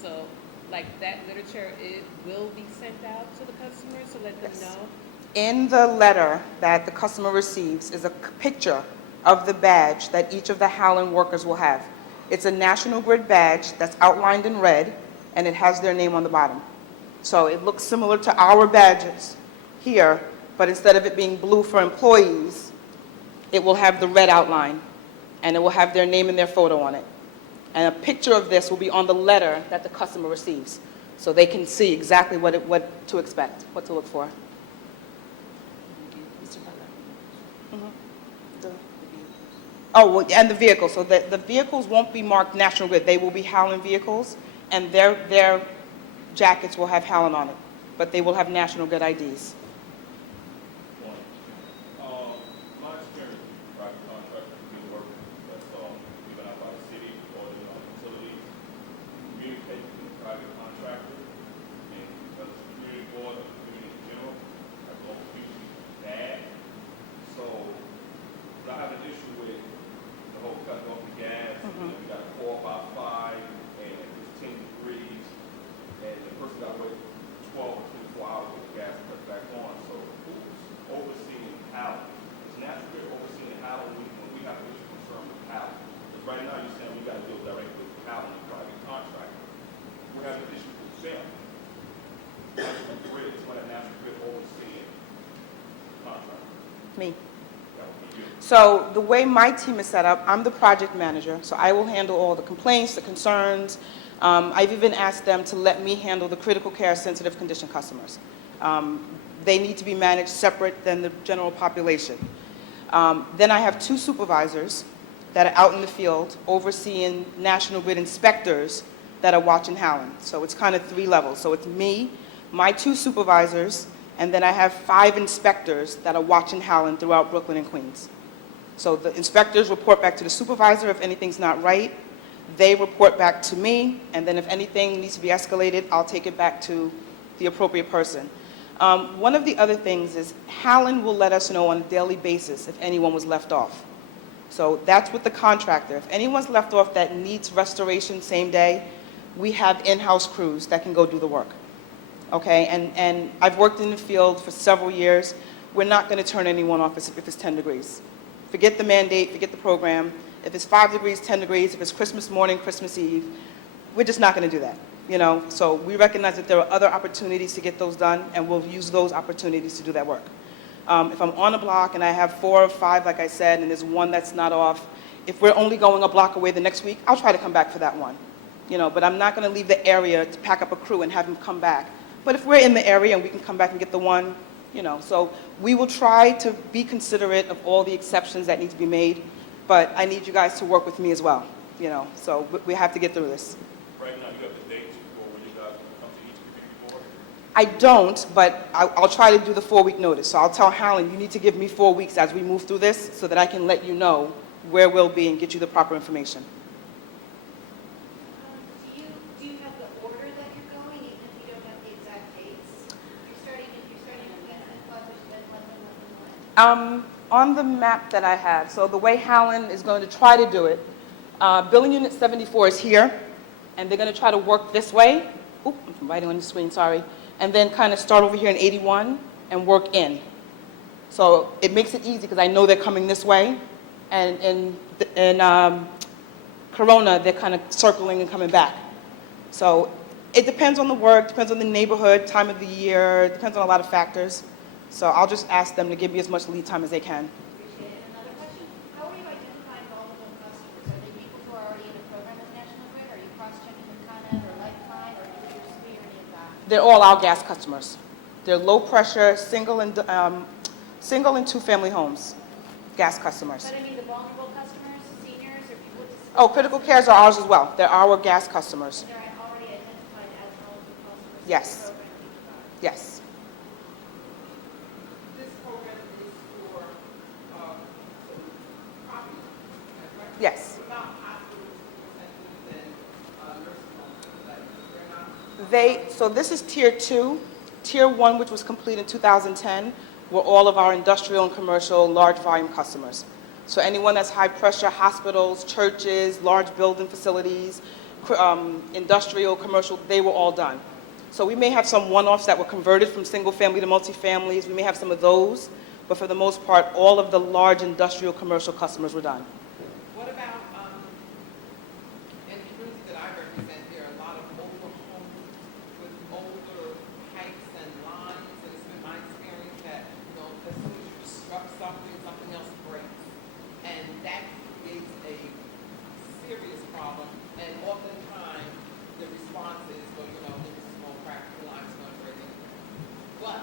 So, like, that literature, it will be sent out to the customers to let them Yes. know? In the letter that the customer receives is a picture of the badge that each of the Hallen workers will have. It's a National Grid badge that's outlined in red, and it has their name on the bottom. So it looks similar to our badges here, but instead of it being blue for employees, it will have the red outline, and it will have their name and their photo on it. And a picture of this will be on the letter that the customer receives, so they can see exactly what to expect, what to look for. Mr. Butler. Oh, well, and the vehicles. So the vehicles won't be marked National Grid. They will be Howland vehicles. and their jackets will have Howland on it, but they will have National Grid IDs. My experience with private contractors being work that's given out by the city or the utilities, communicate with the private contractor, and because the community board or the community in general have local usually bad. So I have an issue with the whole cutting off the gas. You know, we got a 4 by 5 and it's 10 degrees, and the person got to wait 12 or 24 hours for the gas to cut back on. So who's overseeing how? Is National Grid overseeing how when we have an issue concern with how? Because right now you're saying we got to deal directly with how and the private contractor. We have an issue with them. National Grid, it's what a National Grid overseeing contractor. Me. That would be you. So the way my team is set up, I'm the project manager, so I will handle all the complaints, the concerns. I've even asked them to let me handle the critical care sensitive condition customers. They need to be managed separate than the general population. Then I have 2 supervisors that are out in the field overseeing National Grid inspectors that are watching Howland. So it's kind of 3 levels. So it's me, my 2 supervisors, and then I have 5 inspectors that are watching Howland throughout Brooklyn and Queens. So the inspectors report back to the supervisor if anything's not right. They report back to me, and then if anything needs to be escalated, I'll take it back to the appropriate person. One of the other things is Howland will let us know on a daily basis if anyone was left off. So that's with the contractor. If anyone's left off that needs restoration same day, we have in-house crews that can go do the work. Okay, and I've worked in the field for several years. We're not going to turn anyone off if it's 10 degrees. Forget the mandate, forget the program. If it's 5 degrees, 10 degrees, if it's Christmas morning, Christmas Eve, we're just not going to do that, you know? So we recognize that there are other opportunities to get those done, and we'll use those opportunities to do that work. If I'm on a block and I have 4 or 5, like I said, and there's one that's not off, if we're only going a block away the next week, I'll try to come back for that one, you know? But I'm not going to leave the area to pack up a crew and have them come back. But if we're in the area and we can come back and get the one, you know, so we will try to be considerate of all the exceptions that need to be made, but I need you guys to work with me as well, you know, so we have to get through this. Right now, you have the dates for when you guys come to each community board? I don't, but I'll try to do the 4-week notice. So I'll tell Howland, you need to give me 4 weeks as we move through this so that I can let you know where we'll be and get you the proper information. Do you have the order that you're going, even if you don't have the exact dates? You're starting at Flatbush, then what? On the map that I have, so the way Howland is going to try to do it, billing unit 74 is here, and they're going to try to work this way. Oop, I'm writing on the screen, sorry. And then kind of start over here in 81 and work in. So it makes it easy because I know they're coming this way, and in Corona, they're kind of circling and coming back. So it depends on the work, depends on the neighborhood, time of the year, depends on a lot of factors. So I'll just ask them to give me as much lead time as they can. Appreciate it. Another question, how are you identifying vulnerable customers? Are they people who are already in a program with National Grid? Are you cross-checking with Con Ed or Lifeline or New Year's or any of that? They're all our gas customers. They're low pressure, single and 2-family homes, gas customers. But I mean the vulnerable customers, seniors or people with disabilities? Oh, critical cares are ours as well. They're our gas customers. They're already identified as vulnerable customers? Yes. in the program that you provide? Yes. This program is for, property, right? Yes. What about hospitals, centers, and nursing homes, like, they're not? So this is tier 2. Tier 1, which was complete in 2010, were all of our industrial and commercial large volume customers. So anyone that's high pressure, hospitals, churches, large building facilities, industrial, commercial, they were all done. So we may have some one-offs that were converted from single family to multifamilies. We may have some of those, but for the most part, all of the large industrial commercial customers were done. What about, in the community that I represent, there are a lot of older homes with older pipes and lines, and it's been my experience that, you know, as soon as you disrupt something, something else breaks. And that creates a serious problem, and oftentimes the response is, well, you know, there's a small crack in the line's going to break it. But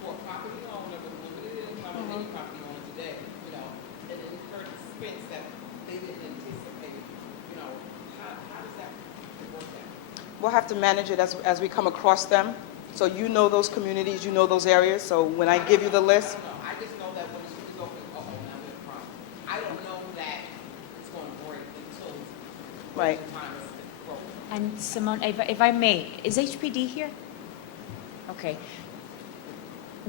for a property owner with limited income, and any property owner today, you know, an incurred expense that We'll have to manage it as we come across them. So you know those communities, you know those areas, so when I give you the list, No, I just know that when the street is open, now we have a problem. I don't know that it's going to break until right. the time is broken. And Simone, if I may, is HPD here? Okay.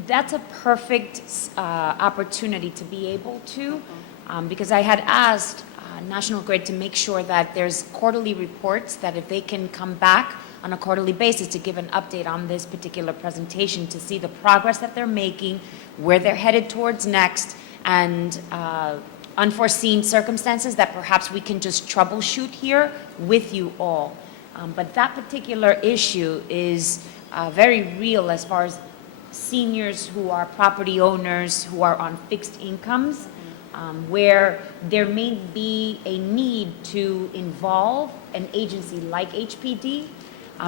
That's a perfect opportunity to be able to, because I had asked National Grid to make sure that there's quarterly reports, that if they can come back on a quarterly basis to give an update on this particular presentation, to see the progress that they're making, where they're headed towards next, and unforeseen circumstances that perhaps we can just troubleshoot here with you all. But that particular issue is very real as far as seniors who are property owners, who are on fixed incomes, where there may be a need to involve an agency like HPD,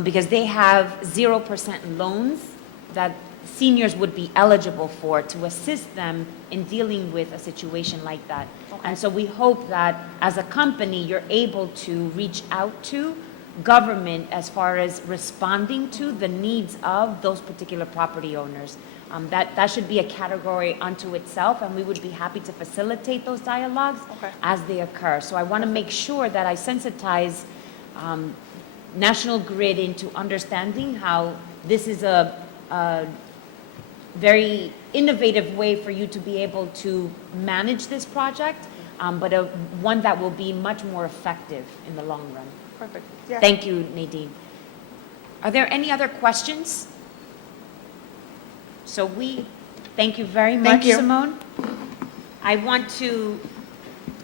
because they have 0% loans that seniors would be eligible for to assist them in dealing with a situation like that. Okay. And so we hope that as a company, you're able to reach out to government as far as responding to the needs of those particular property owners. That should be a category unto itself, and we would be happy to facilitate those dialogues Okay. as they occur. So I want to make sure that I sensitize National Grid into understanding how this is a very innovative way for you to be able to manage this project, but one that will be much more effective in the long run. Perfect. Yeah. Thank you, Nadine. Are there any other questions? So we thank you very much, Thank you. Simone. I want to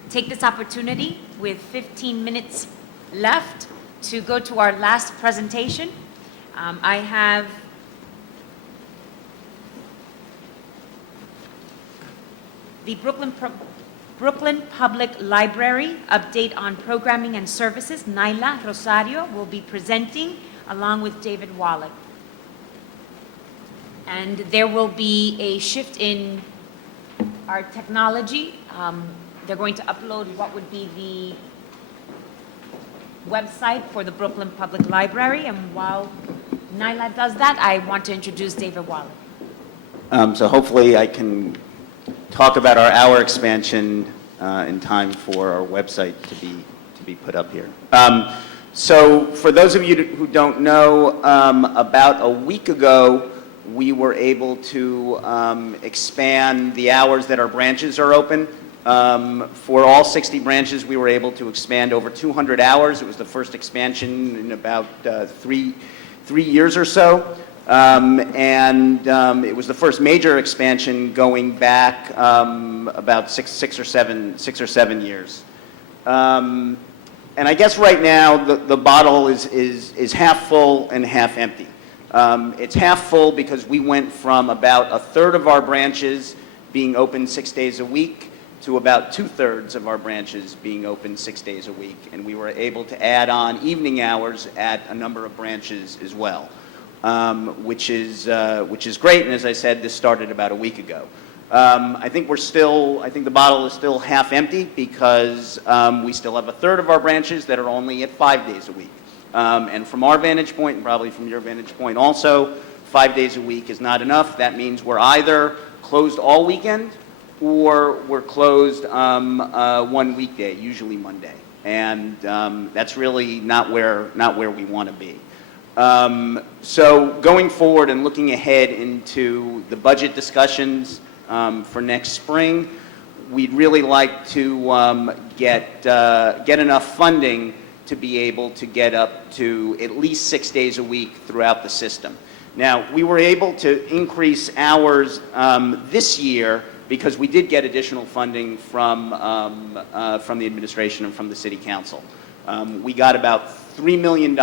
take this opportunity with 15 minutes left to go to our last presentation. I have the Brooklyn Public Library update on programming and services. Naila Rosario will be presenting along with David Wallach. And there will be a shift in our technology. They're going to upload what would be the website for the Brooklyn Public Library. And while Naila does that, I want to introduce David Wallach. So hopefully I can talk about our hour expansion in time for our website to be put up here. So for those of you who don't know, about a week ago, we were able to expand the hours that our branches are open. For all 60 branches, we were able to expand over 200 hours. It was the first expansion in about three years or so. It was the first major expansion going back about six or seven years. And I guess right now the bottle is half full and half empty. It's half full because we went from about a third of our branches being open 6 days a week to about 2/3 of our branches being open 6 days a week. And we were able to add on evening hours at a number of branches as well. Which is great, and as I said, this started about a week ago. I think the bottle is still half empty because we still have a third of our branches that are only at 5 days a week. And from our vantage point, and probably from your vantage point also, 5 days a week is not enough. That means we're either closed all weekend or we're closed one weekday, usually Monday. And that's really not where we want to be. So going forward and looking ahead into the budget discussions for next spring, we'd really like to get enough funding to be able to get up to at least 6 days a week throughout the system. Now, we were able to increase hours this year because we did get additional funding from the administration and from the city council. We got about $3 million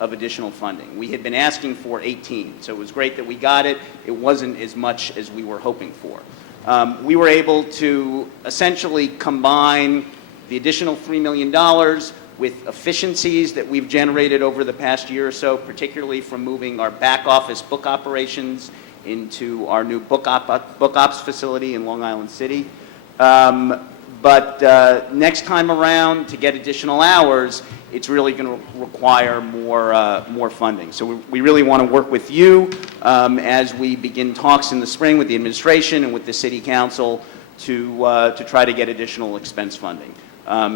of additional funding. We had been asking for 18, so it was great that we got it. It wasn't as much as we were hoping for. We were able to essentially combine the additional $3 million with efficiencies that we've generated over the past year or so, particularly from moving our back office book operations into our new book ops facility in Long Island City. But next time around, to get additional hours, it's really going to require more funding. So we really want to work with you as we begin talks in the spring with the administration and with the city council to try to get additional expense funding.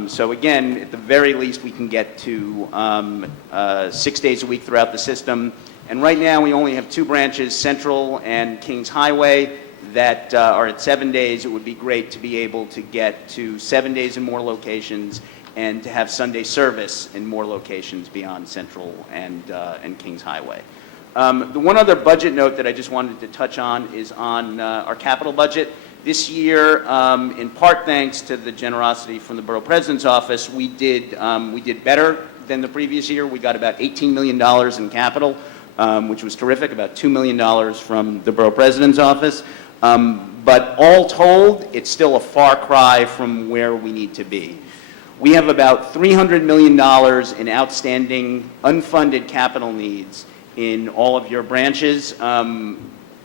So again, at the very least, we can get to 6 days a week throughout the system. And right now, we only have 2 branches, Central and Kings Highway, that are at 7 days. It would be great to be able to get to 7 days in more locations and to have Sunday service in more locations beyond Central and Kings Highway. The one other budget note that I just wanted to touch on is on our capital budget. This year, in part thanks to the generosity from the Borough President's Office, we did better than the previous year. We got about $18 million in capital, which was terrific, about $2 million from the Borough President's Office. But all told, it's still a far cry from where we need to be. We have about $300 million in outstanding unfunded capital needs in all of your branches.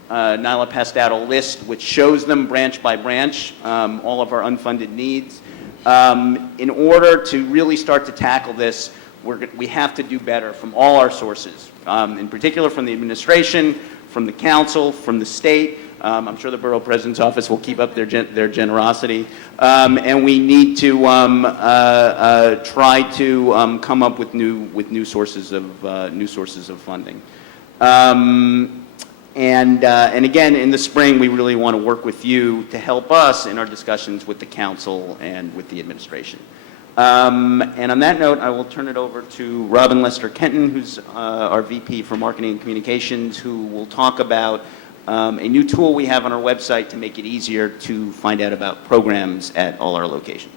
Nyla passed out a list which shows them branch by branch, all of our unfunded needs. In order to really start to tackle this, we have to do better from all our sources, in particular from the administration, from the council, from the state. I'm sure the Borough President's Office will keep up their generosity. And we need to try to come up with new sources of funding. And again, in the spring, we really want to work with you to help us in our discussions with the council and with the administration. And on that note, I will turn it over to Robin Lester Kenton, who's our VP for Marketing and Communications, who will talk about a new tool we have on our website to make it easier to find out about programs at all our locations.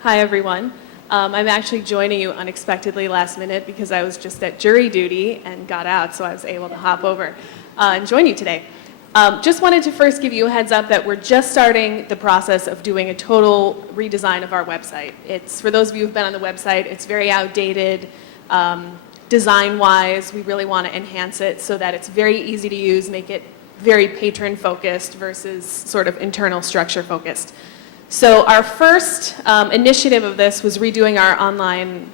Hi, everyone. I'm actually joining you unexpectedly last minute because I was just at jury duty and got out, so I was able to hop over and join you today. Just wanted to first give you a heads up that we're just starting the process of doing a total redesign of our website. It's, for those of you who've been on the website, it's very outdated. Design-wise, we really want to enhance it so that it's very easy to use, make it very patron-focused versus sort of internal structure-focused. So our first initiative of this was redoing our online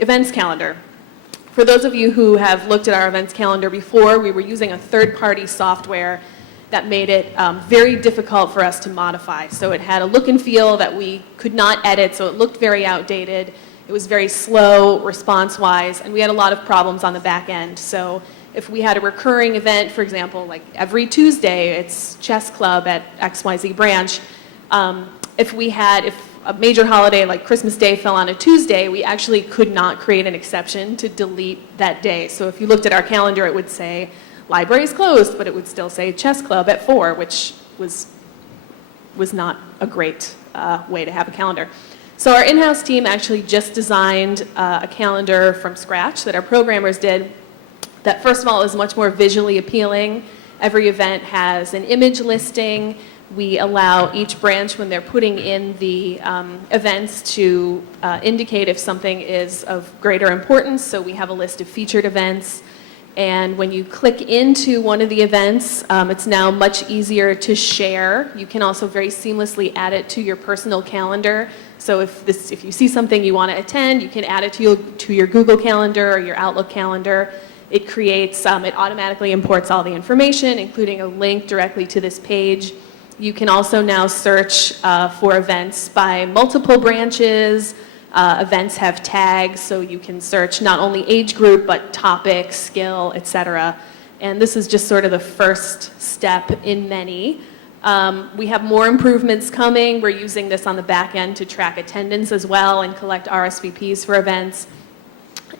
events calendar. For those of you who have looked at our events calendar before, we were using a third-party software that made it very difficult for us to modify. So it had a look and feel that we could not edit, so it looked very outdated. It was very slow response-wise, and we had a lot of problems on the back end. So if we had a recurring event, for example, like every Tuesday, it's chess club at XYZ branch, if a major holiday like Christmas Day fell on a Tuesday, we actually could not create an exception to delete that day. So if you looked at our calendar, it would say library's closed, but it would still say chess club at 4, which was not a great way to have a calendar. So our in-house team actually just designed a calendar from scratch that our programmers did that, first of all, is much more visually appealing. Every event has an image listing. We allow each branch, when they're putting in the events, to indicate if something is of greater importance. So we have a list of featured events. And when you click into one of the events, it's now much easier to share. You can also very seamlessly add it to your personal calendar. So if you see something you want to attend, you can add it to your Google Calendar or your Outlook calendar. It creates, it automatically imports all the information, including a link directly to this page. You can also now search for events by multiple branches. Events have tags, so you can search not only age group, but topic, skill, etc. And this is just sort of the first step in many. We have more improvements coming. We're using this on the back end to track attendance as well and collect RSVPs for events.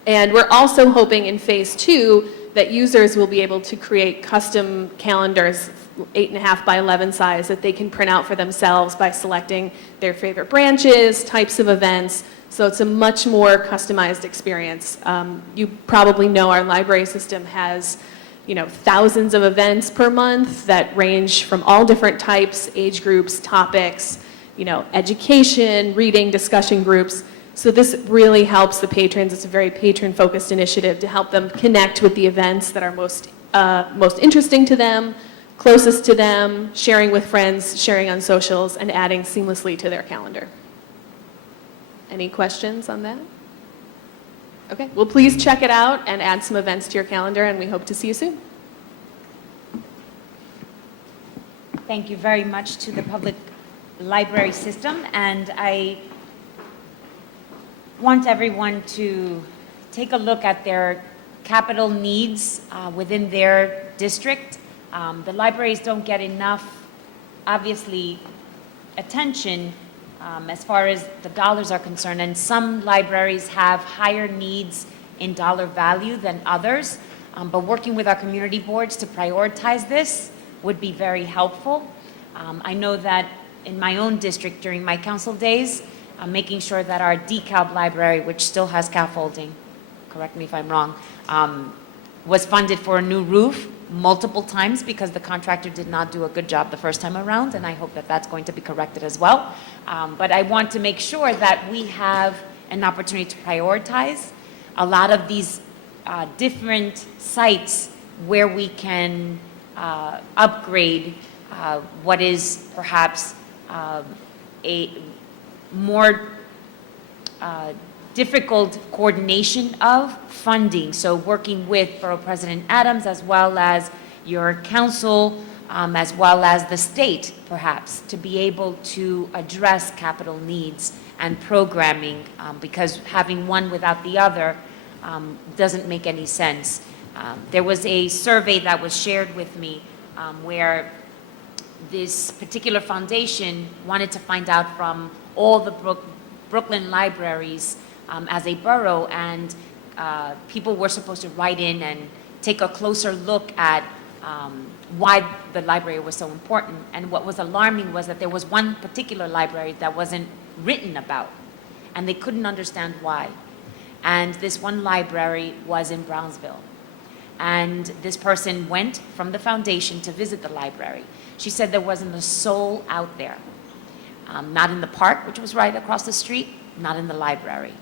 And we're also hoping in phase 2 that users will be able to create custom calendars, 8.5 by 11 size, that they can print out for themselves by selecting their favorite branches, types of events. So it's a much more customized experience. You probably know our library system has, thousands of events per month that range from all different types, age groups, topics, education, reading, discussion groups. So this really helps the patrons. It's a very patron-focused initiative to help them connect with the events that are most interesting to them, closest to them, sharing with friends, sharing on socials, and adding seamlessly to their calendar. Any questions on that? Okay, well, please check it out and add some events to your calendar, and we hope to see you soon. Thank you very much to the public library system, and I want everyone to take a look at their capital needs within their district. The libraries don't get enough, obviously, attention as far as the dollars are concerned, and some libraries have higher needs in dollar value than others, but working with our community boards to prioritize this would be very helpful. I know that in my own district during my council days, making sure that our DeKalb library, which still has scaffolding, correct me if I'm wrong, was funded for a new roof multiple times because the contractor did not do a good job the first time around, and I hope that that's going to be corrected as well. But I want to make sure that we have an opportunity to prioritize a lot of these different sites where we can upgrade what is perhaps a more difficult coordination of funding. So working with Borough President Adams as well as your council, as well as the state perhaps, to be able to address capital needs and programming, because having one without the other doesn't make any sense. There was a survey that was shared with me where this particular foundation wanted to find out from all the Brooklyn libraries as a borough, and people were supposed to write in and take a closer look at why the library was so important. And what was alarming was that there was one particular library that wasn't written about, and they couldn't understand why. And this one library was in Brownsville. And this person went from the foundation to visit the library. She said there wasn't a soul out there. Not in the park, which was right across the street, not in the library.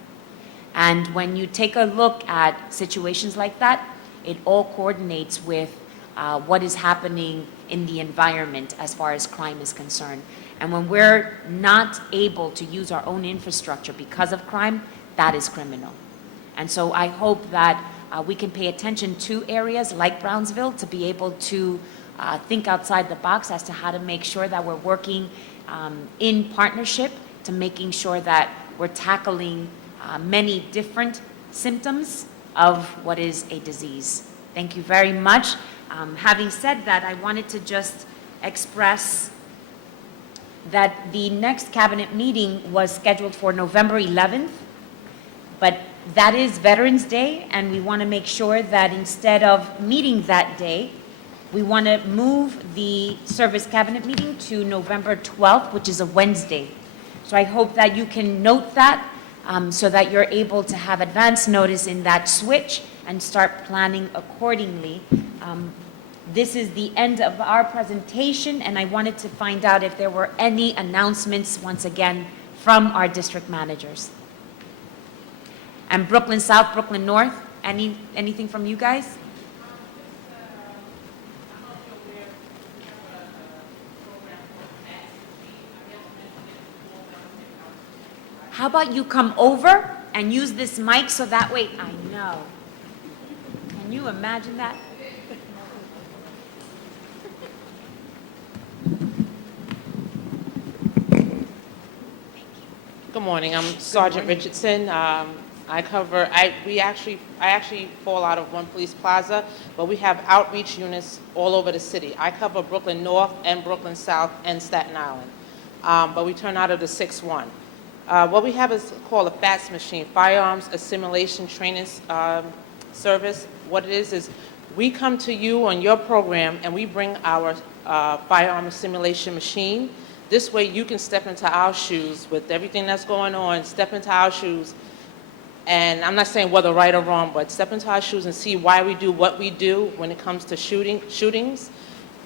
And when you take a look at situations like that, it all coordinates with what is happening in the environment as far as crime is concerned. And when we're not able to use our own infrastructure because of crime, that is criminal. And so I hope that we can pay attention to areas like Brownsville to be able to think outside the box as to how to make sure that we're working in partnership to making sure that we're tackling many different symptoms of what is a disease. Thank you very much. Having said that, I wanted to just express that the next cabinet meeting was scheduled for November 11th, but that is Veterans Day, and we want to make sure that instead of meeting that day, we want to move the service cabinet meeting to November 12th, which is a Wednesday. So I hope that you can note that so that you're able to have advance notice in that switch and start planning accordingly. This is the end of our presentation, and I wanted to find out if there were any announcements, once again, from our district managers. And Brooklyn South, Brooklyn North, anything from you guys? How about you come over and use this mic so that way I know. Can you imagine that? Good morning. I'm Sergeant Richardson. I actually fall out of One Police Plaza, but we have outreach units all over the city. I cover Brooklyn North and Brooklyn South and Staten Island, but we turn out of the 6-1. What we have is called a FATS machine, Firearms Assimilation Training Service. What it is we come to you on your program and we bring our firearm assimilation machine. This way you can step into our shoes with everything that's going on, step into our shoes, and I'm not saying whether right or wrong, but step into our shoes and see why we do what we do when it comes to shootings.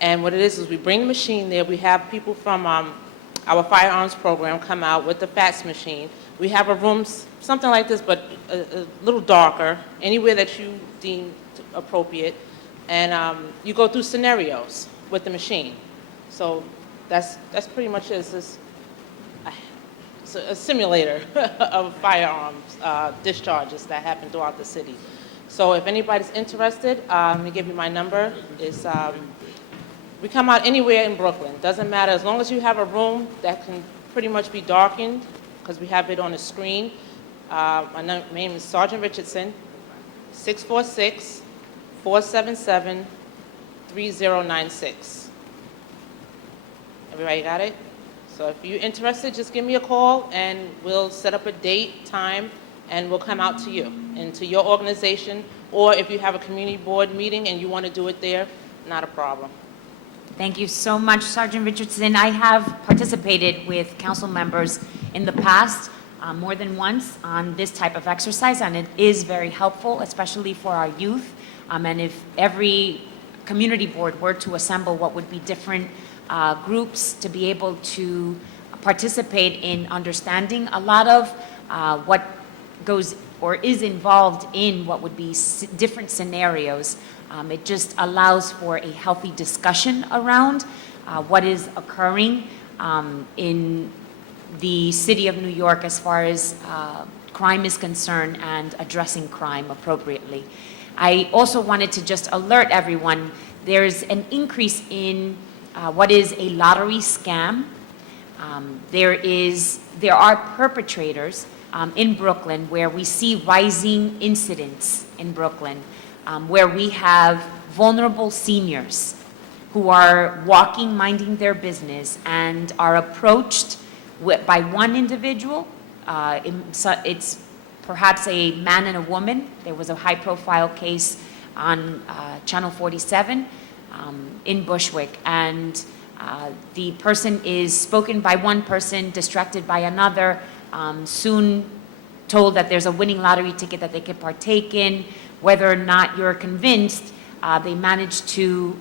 And what it is we bring the machine there. We have people from our firearms program come out with the FATS machine. We have a room, something like this, but a little darker, anywhere that you deem appropriate. And you go through scenarios. with the machine. So that's pretty much it. It's a simulator of firearms discharges that happen throughout the city. So if anybody's interested, let me give you my number. We come out anywhere in Brooklyn. Doesn't matter, as long as you have a room that can pretty much be darkened, because we have it on the screen. My name is Sergeant Richardson, 646-477-3096. Everybody got it? So if you're interested, just give me a call and we'll set up a date, time, and we'll come out to you and to your organization. Or if you have a community board meeting and you want to do it there, not a problem. Thank you so much, Sergeant Richardson. I have participated with council members in the past, more than once, on this type of exercise, and it is very helpful, especially for our youth. And if every community board were to assemble what would be different groups to be able to participate in understanding a lot of what goes or is involved in what would be different scenarios. It just allows for a healthy discussion around what is occurring in the city of New York as far as crime is concerned and addressing crime appropriately. I also wanted to just alert everyone, there's an increase in what is a lottery scam. There are perpetrators in Brooklyn where we see rising incidents in Brooklyn, where we have vulnerable seniors who are walking, minding their business, and are approached by one individual. It's perhaps a man and a woman. There was a high-profile case on Channel 47 in Bushwick, and the person is spoken by one person, distracted by another, soon told that there's a winning lottery ticket that they could partake in. Whether or not you're convinced, they manage to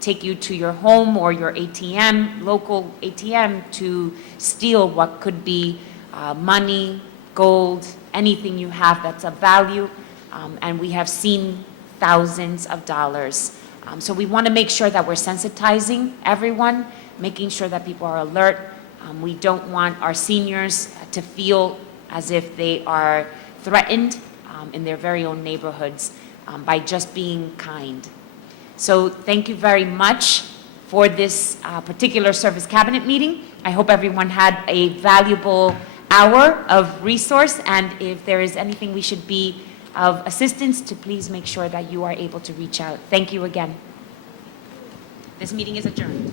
take you to your home or your ATM, local ATM, to steal what could be money, gold, anything you have that's of value, and we have seen thousands of dollars. So we want to make sure that we're sensitizing everyone, making sure that people are alert. We don't want our seniors to feel as if they are threatened in their very own neighborhoods by just being kind. So thank you very much for this particular service cabinet meeting. I hope everyone had a valuable hour of resource, and if there is anything we should be of assistance to, please make sure that you are able to reach out. Thank you again. This meeting is adjourned.